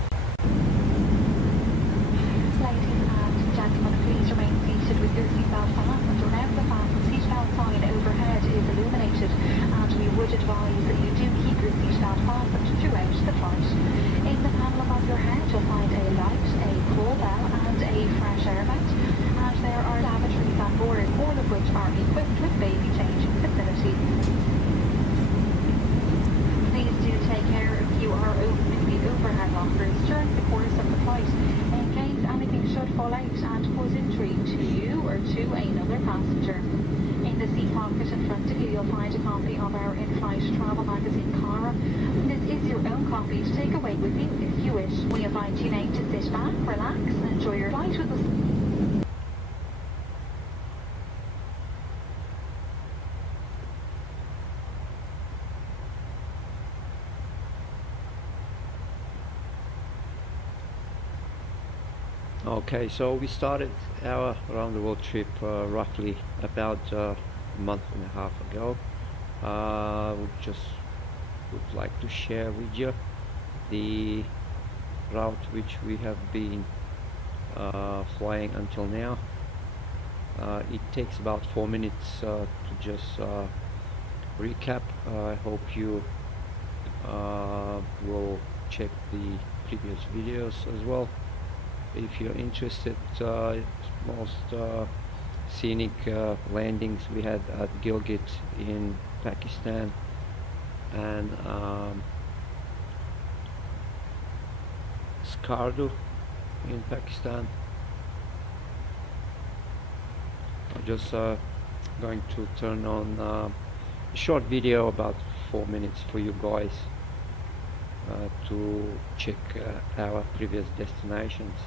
Ladies and gentlemen, please remain seated with your seatbelt fastened. Remember, the fasten seatbelt sign overhead is illuminated, and we would advise that you do keep your seatbelt fastened throughout the flight. In the panel above your head, you'll find a light, a call bell, and a fresh air vent. And there are lavatories on board, all of which are equipped with baby changing facilities. Please do take care if you are opening the overhead lockers during the course of the flight, in case anything should fall out and cause injury to you or to another passenger. In the seat pocket in front of you, you'll find a copy of our in-flight travel magazine, Cara. This is your own copy to take away with you if you wish. We invite you now to sit back, relax, and enjoy your flight with us. Okay, so we started our around the world trip roughly about a month and a half ago. We just would like to share with you the route which we have been flying until now. It takes about 4 minutes to just recap. I hope you will check the previous videos as well if you're interested. Most scenic landings we had at Gilgit in Pakistan, and Skardu in Pakistan. I'm just going to turn on a short video about 4 minutes for you guys to check our previous destinations.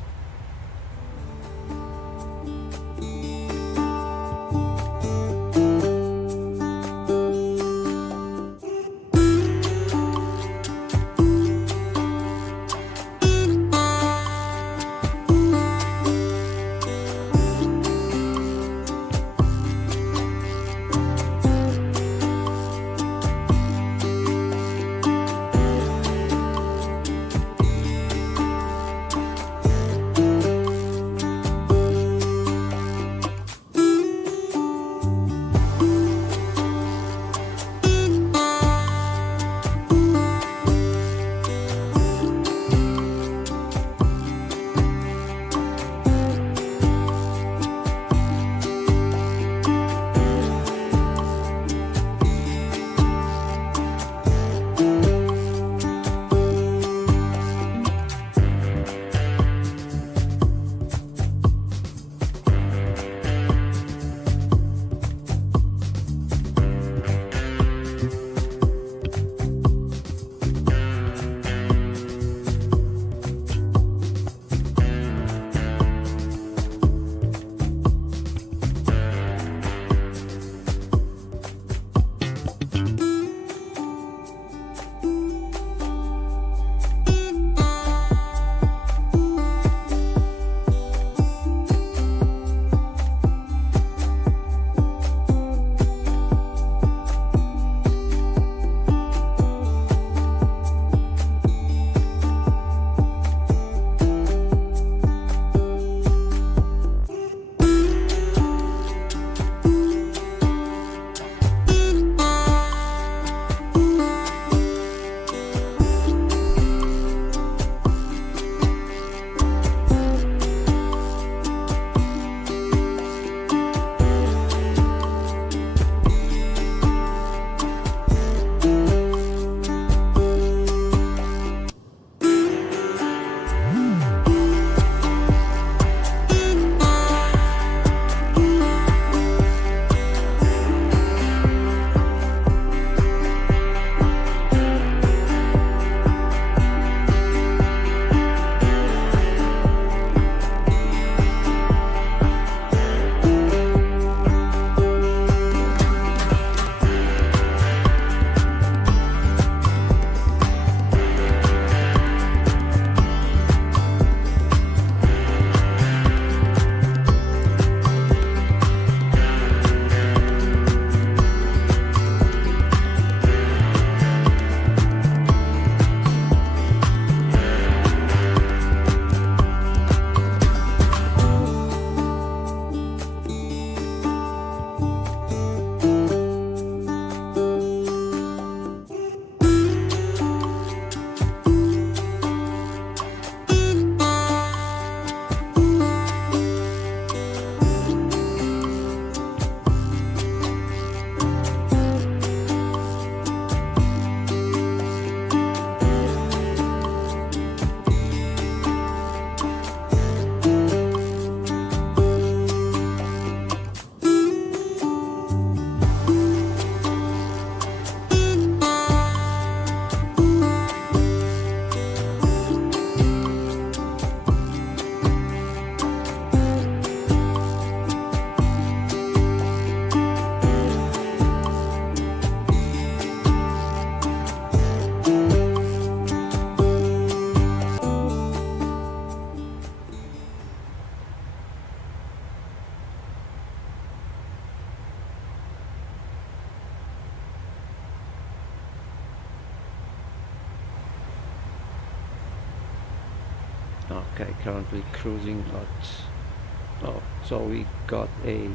Okay, currently cruising at Oh, so we got a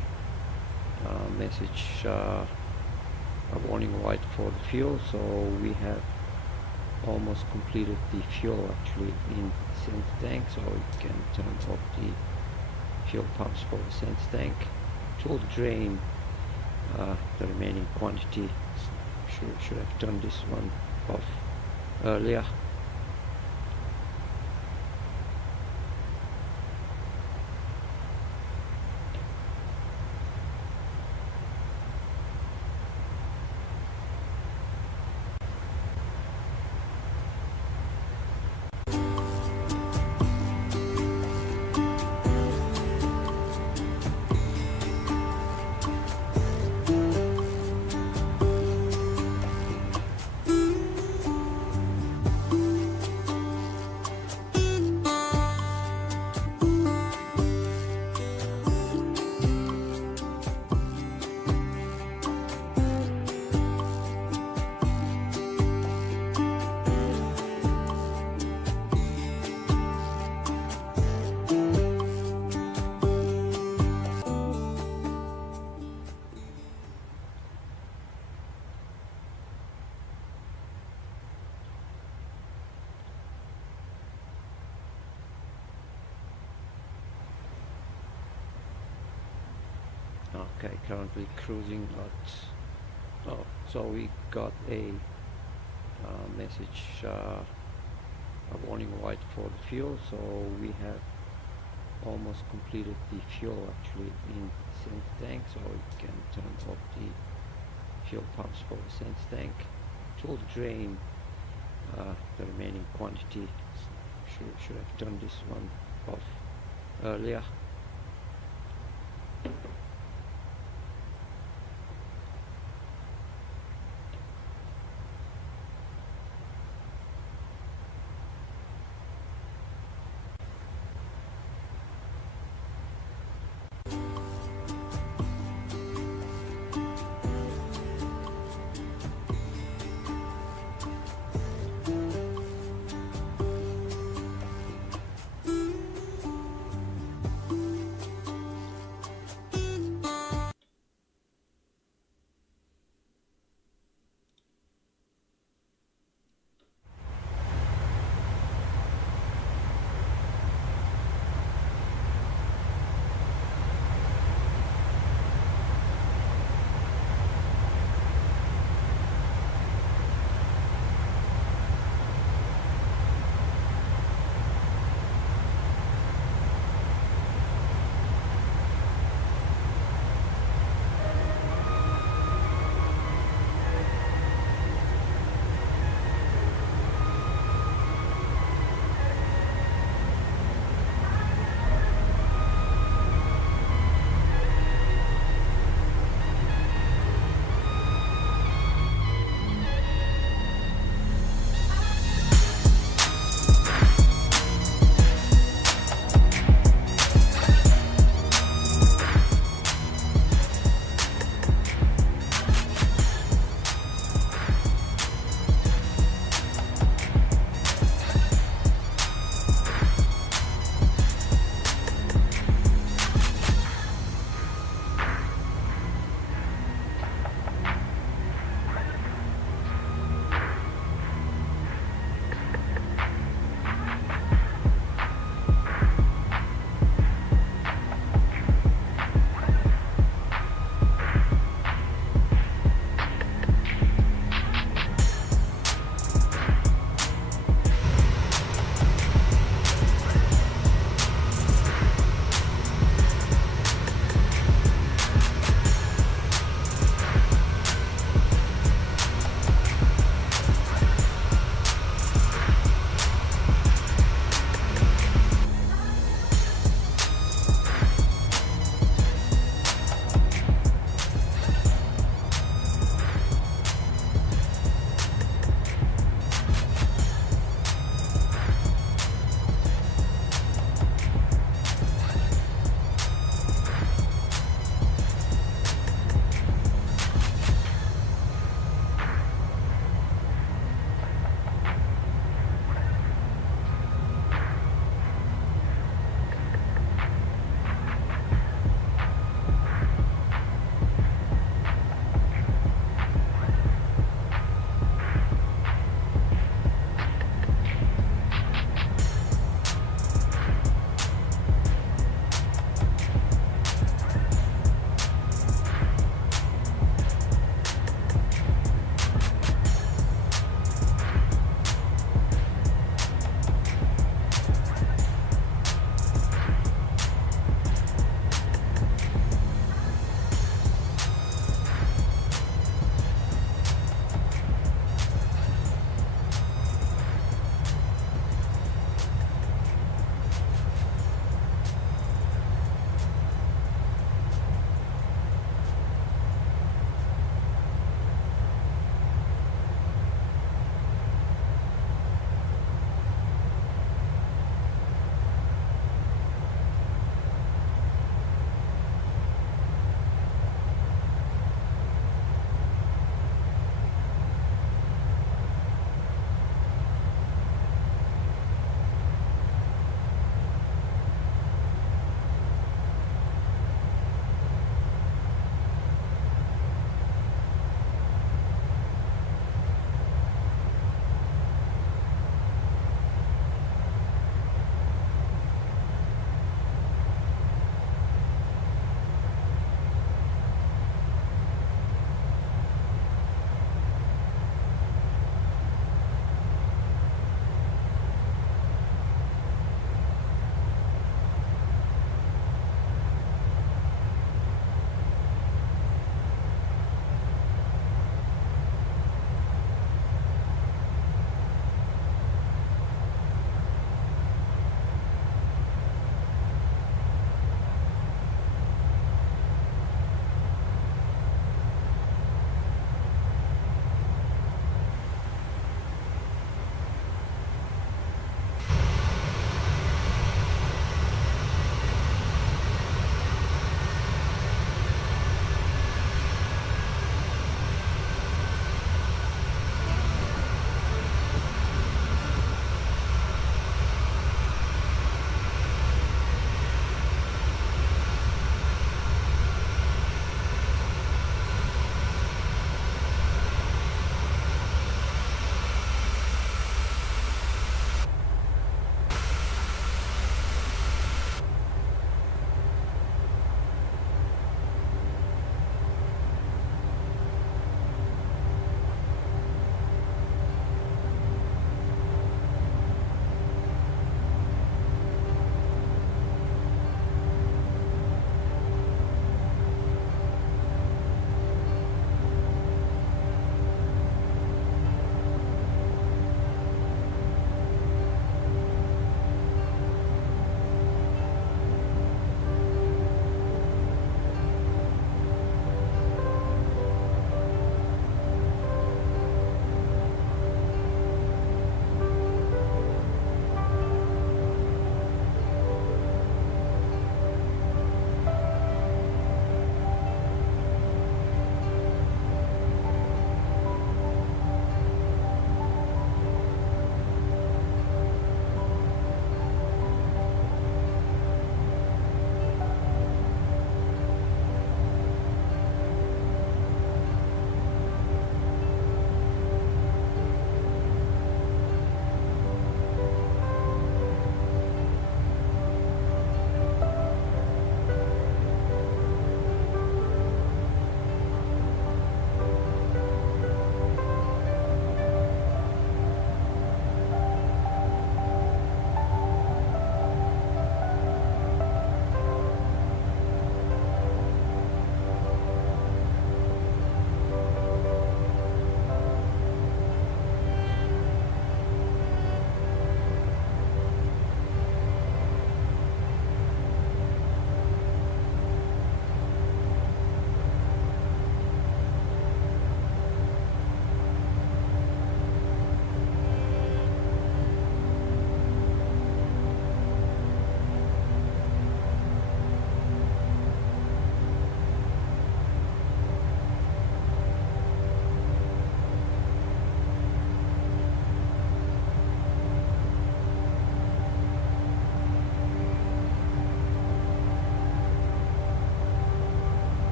message, a warning light for the fuel, so we have almost completed the fuel actually in the center tank, so we can turn off the fuel pumps for the center tank. It will drain the remaining quantity. Should have turned this one off earlier. Okay, currently cruising at, oh, so we got a message, a warning light for the fuel, so we have almost completed the fuel actually in the center tank, so we can turn off the fuel pumps for the center tank. It will drain the remaining quantity. Should have turned this one off earlier.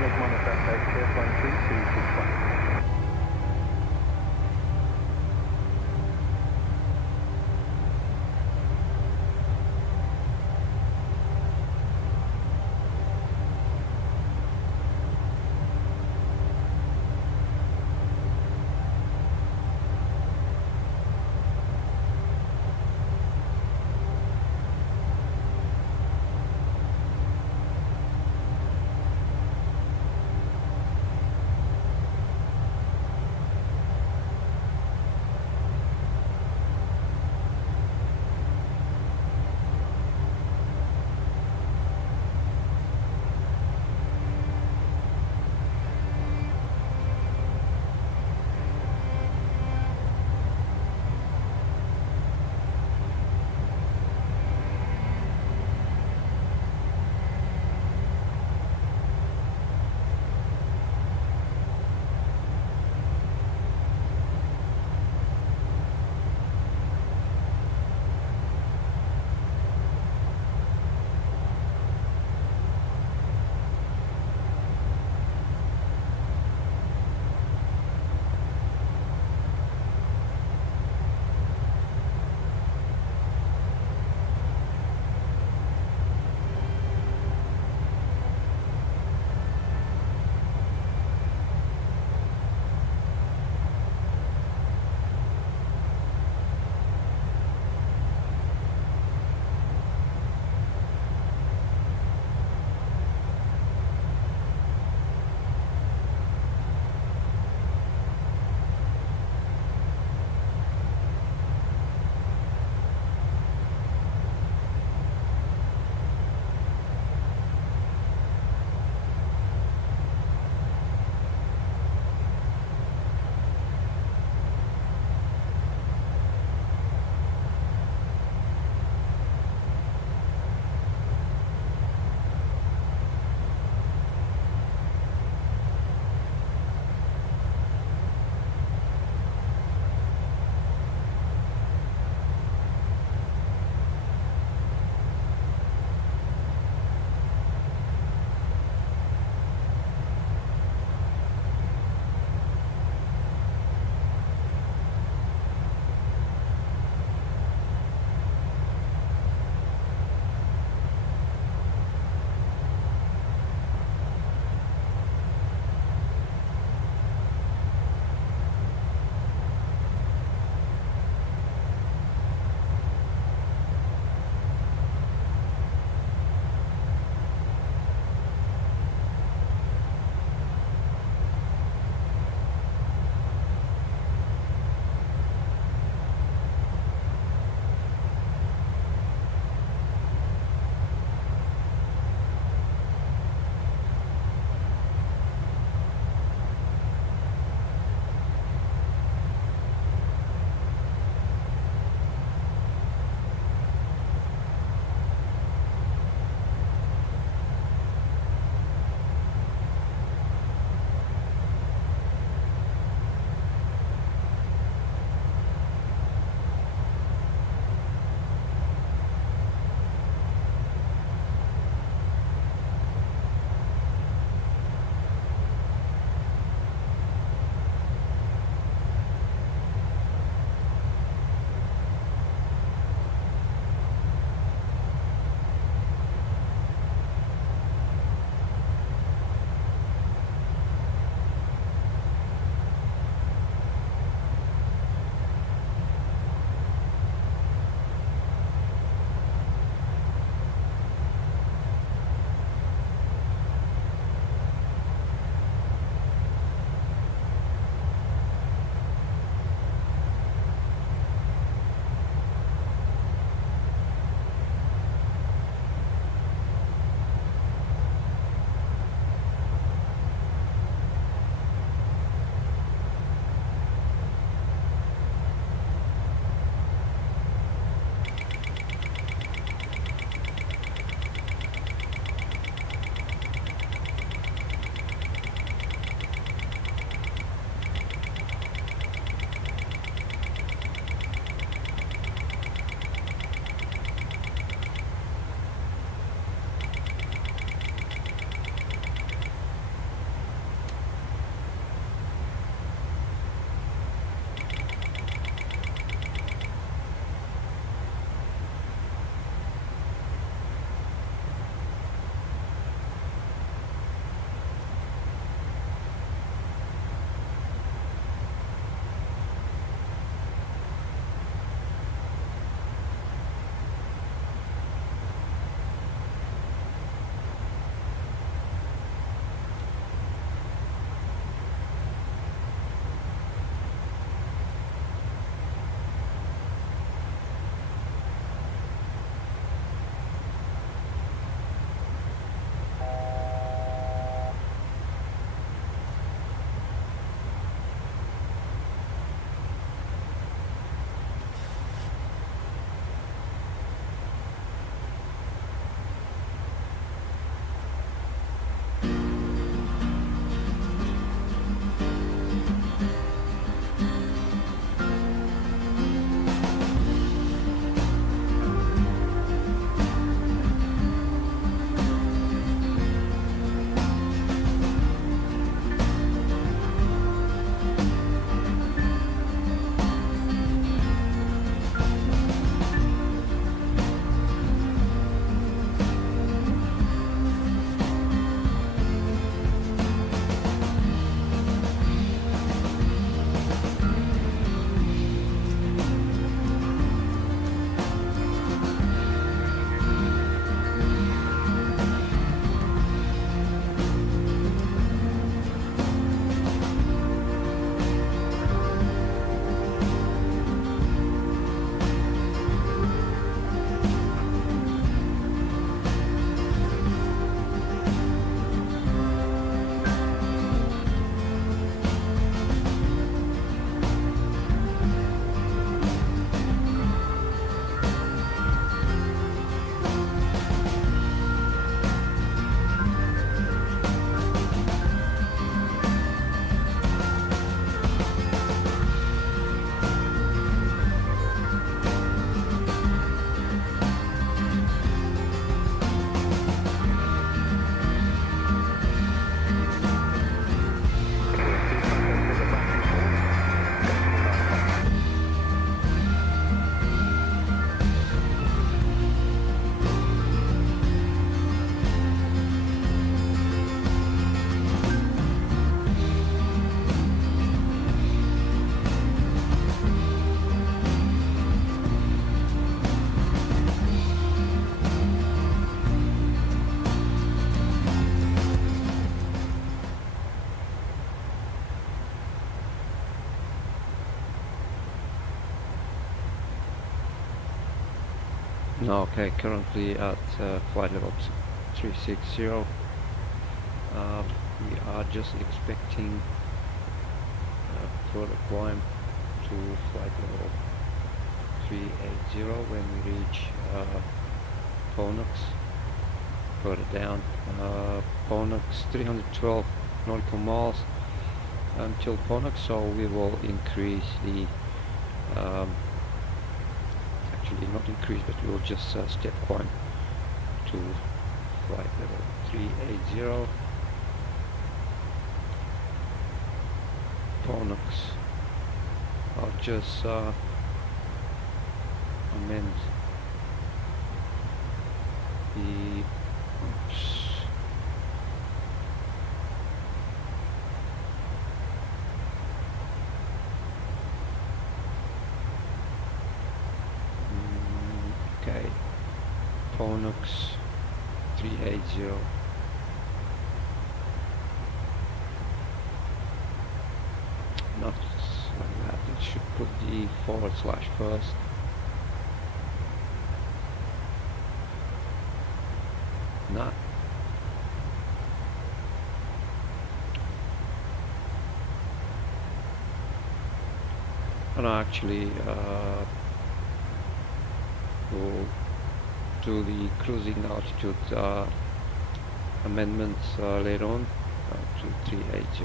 QFA358.MSFS2020. No, okay, currently at flight level 360. We are just expecting further climb to flight level 380 when we reach Ponax. Further down, Ponax 312 nautical miles until Ponax, so we will increase the actually not increase, but we will just step climb to flight level 380. Ponax. I'll just amend the okay, Ponax 380. Not like that, it should put the forward slash first. Nah. And actually we'll do the cruising altitude amendments later on to 380.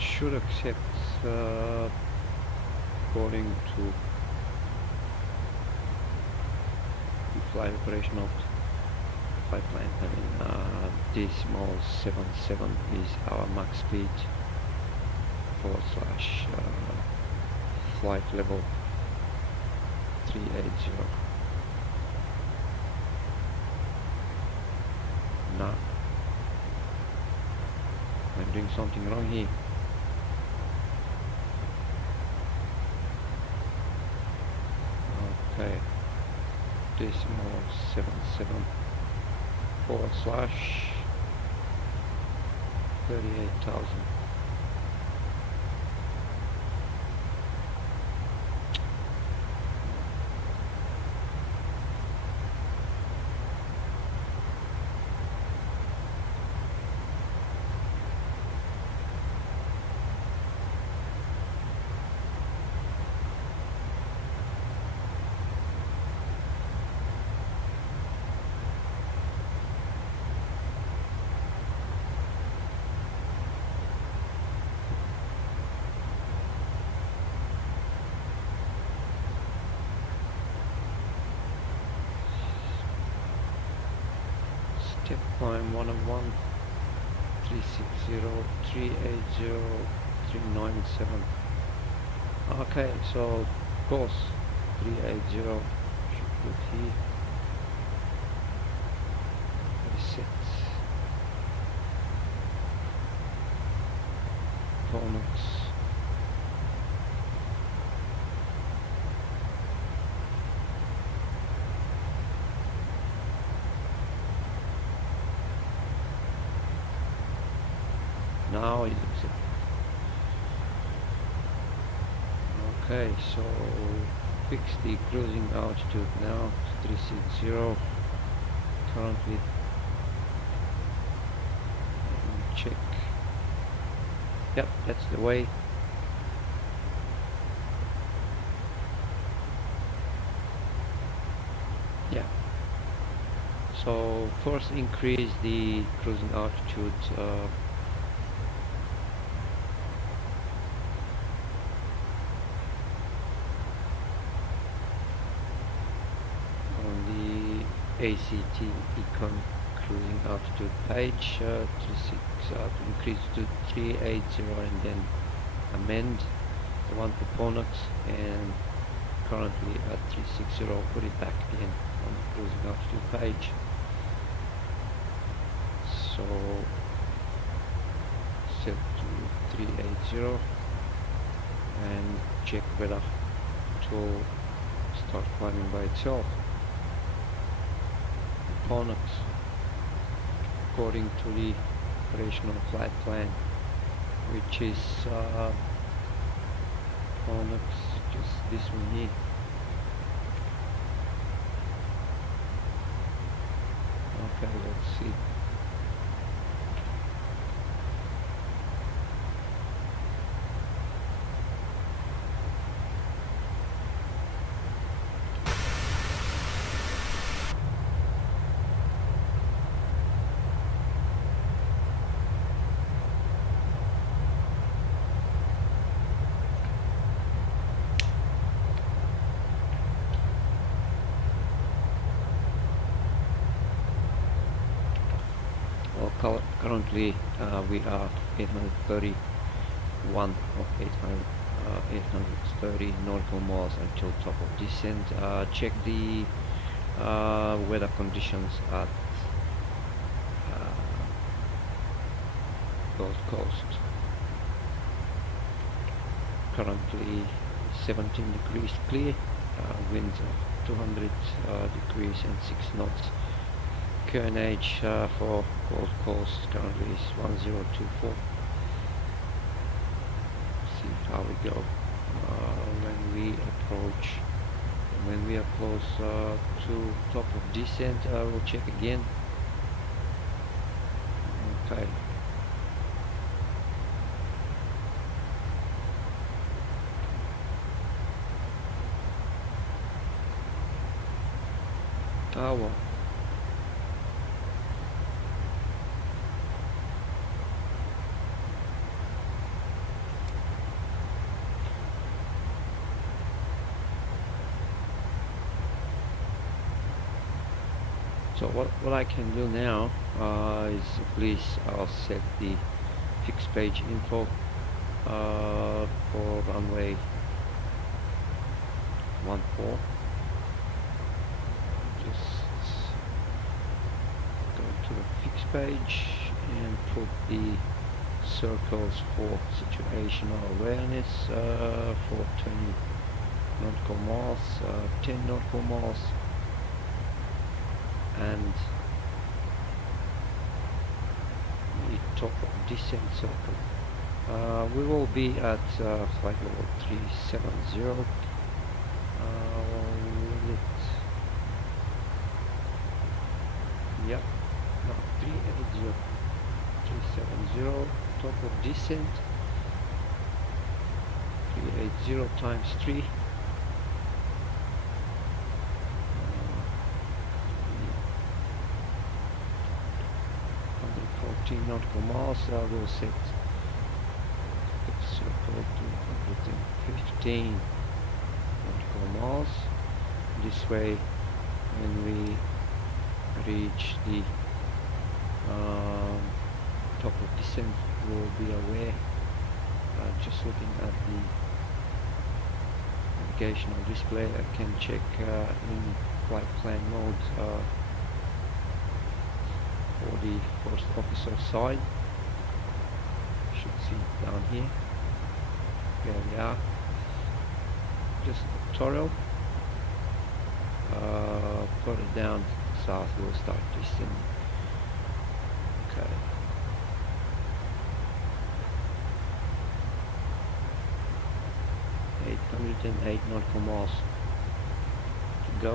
Should accept according to the flight operation of flight plan. I mean, decimal 77 is our max speed forward slash flight level 380. Nah, I'm doing something wrong here. Okay, decimal 77 forward slash 38,000. Step climb 101, 360, 380, 397. Okay, so course 380 should put here. Reset. Ponax. Now it looks it. Okay, so fix the cruising altitude now, 360. Currently, check. Yep, that's the way. Yeah. So first increase the cruising altitude ACT Econ cruising altitude page 36 increase to 380 and then amend the one for Ponax, and currently at 360 put it back again on the cruising altitude page. So set to 380 and check whether it will start climbing by itself. Ponax according to the operational flight plan, which is oh no, just this one here. Okay, let's see. Well, currently we are 831 or 830 nautical miles until top of descent. Check the weather conditions at Gold Coast. Currently 17 degrees clear, winds of 200 degrees and 6 knots. QNH for Gold Coast currently is 1024. See how we go when we approach. When we are close to top of descent, we'll check again. Okay. Oh well. So what I can do now is at least I'll set the fixed page info for runway 14. Just go to the fixed page and put the circles for situational awareness for 20 nautical miles, 10 nautical miles, and the top of descent circle. We will be at flight level 370. Yeah, no, 380, 370, top of descent, 380 times 3. 114 nautical miles. We'll set the circle to 115 nautical miles. This way, when we reach the top of descent, we'll be aware. Just looking at the navigational display, I can check in flight plan mode for the first officer side. Should see it down here. There we are. Just tutorial. Further down south we'll start descending. Okay. .808 nautical miles to go.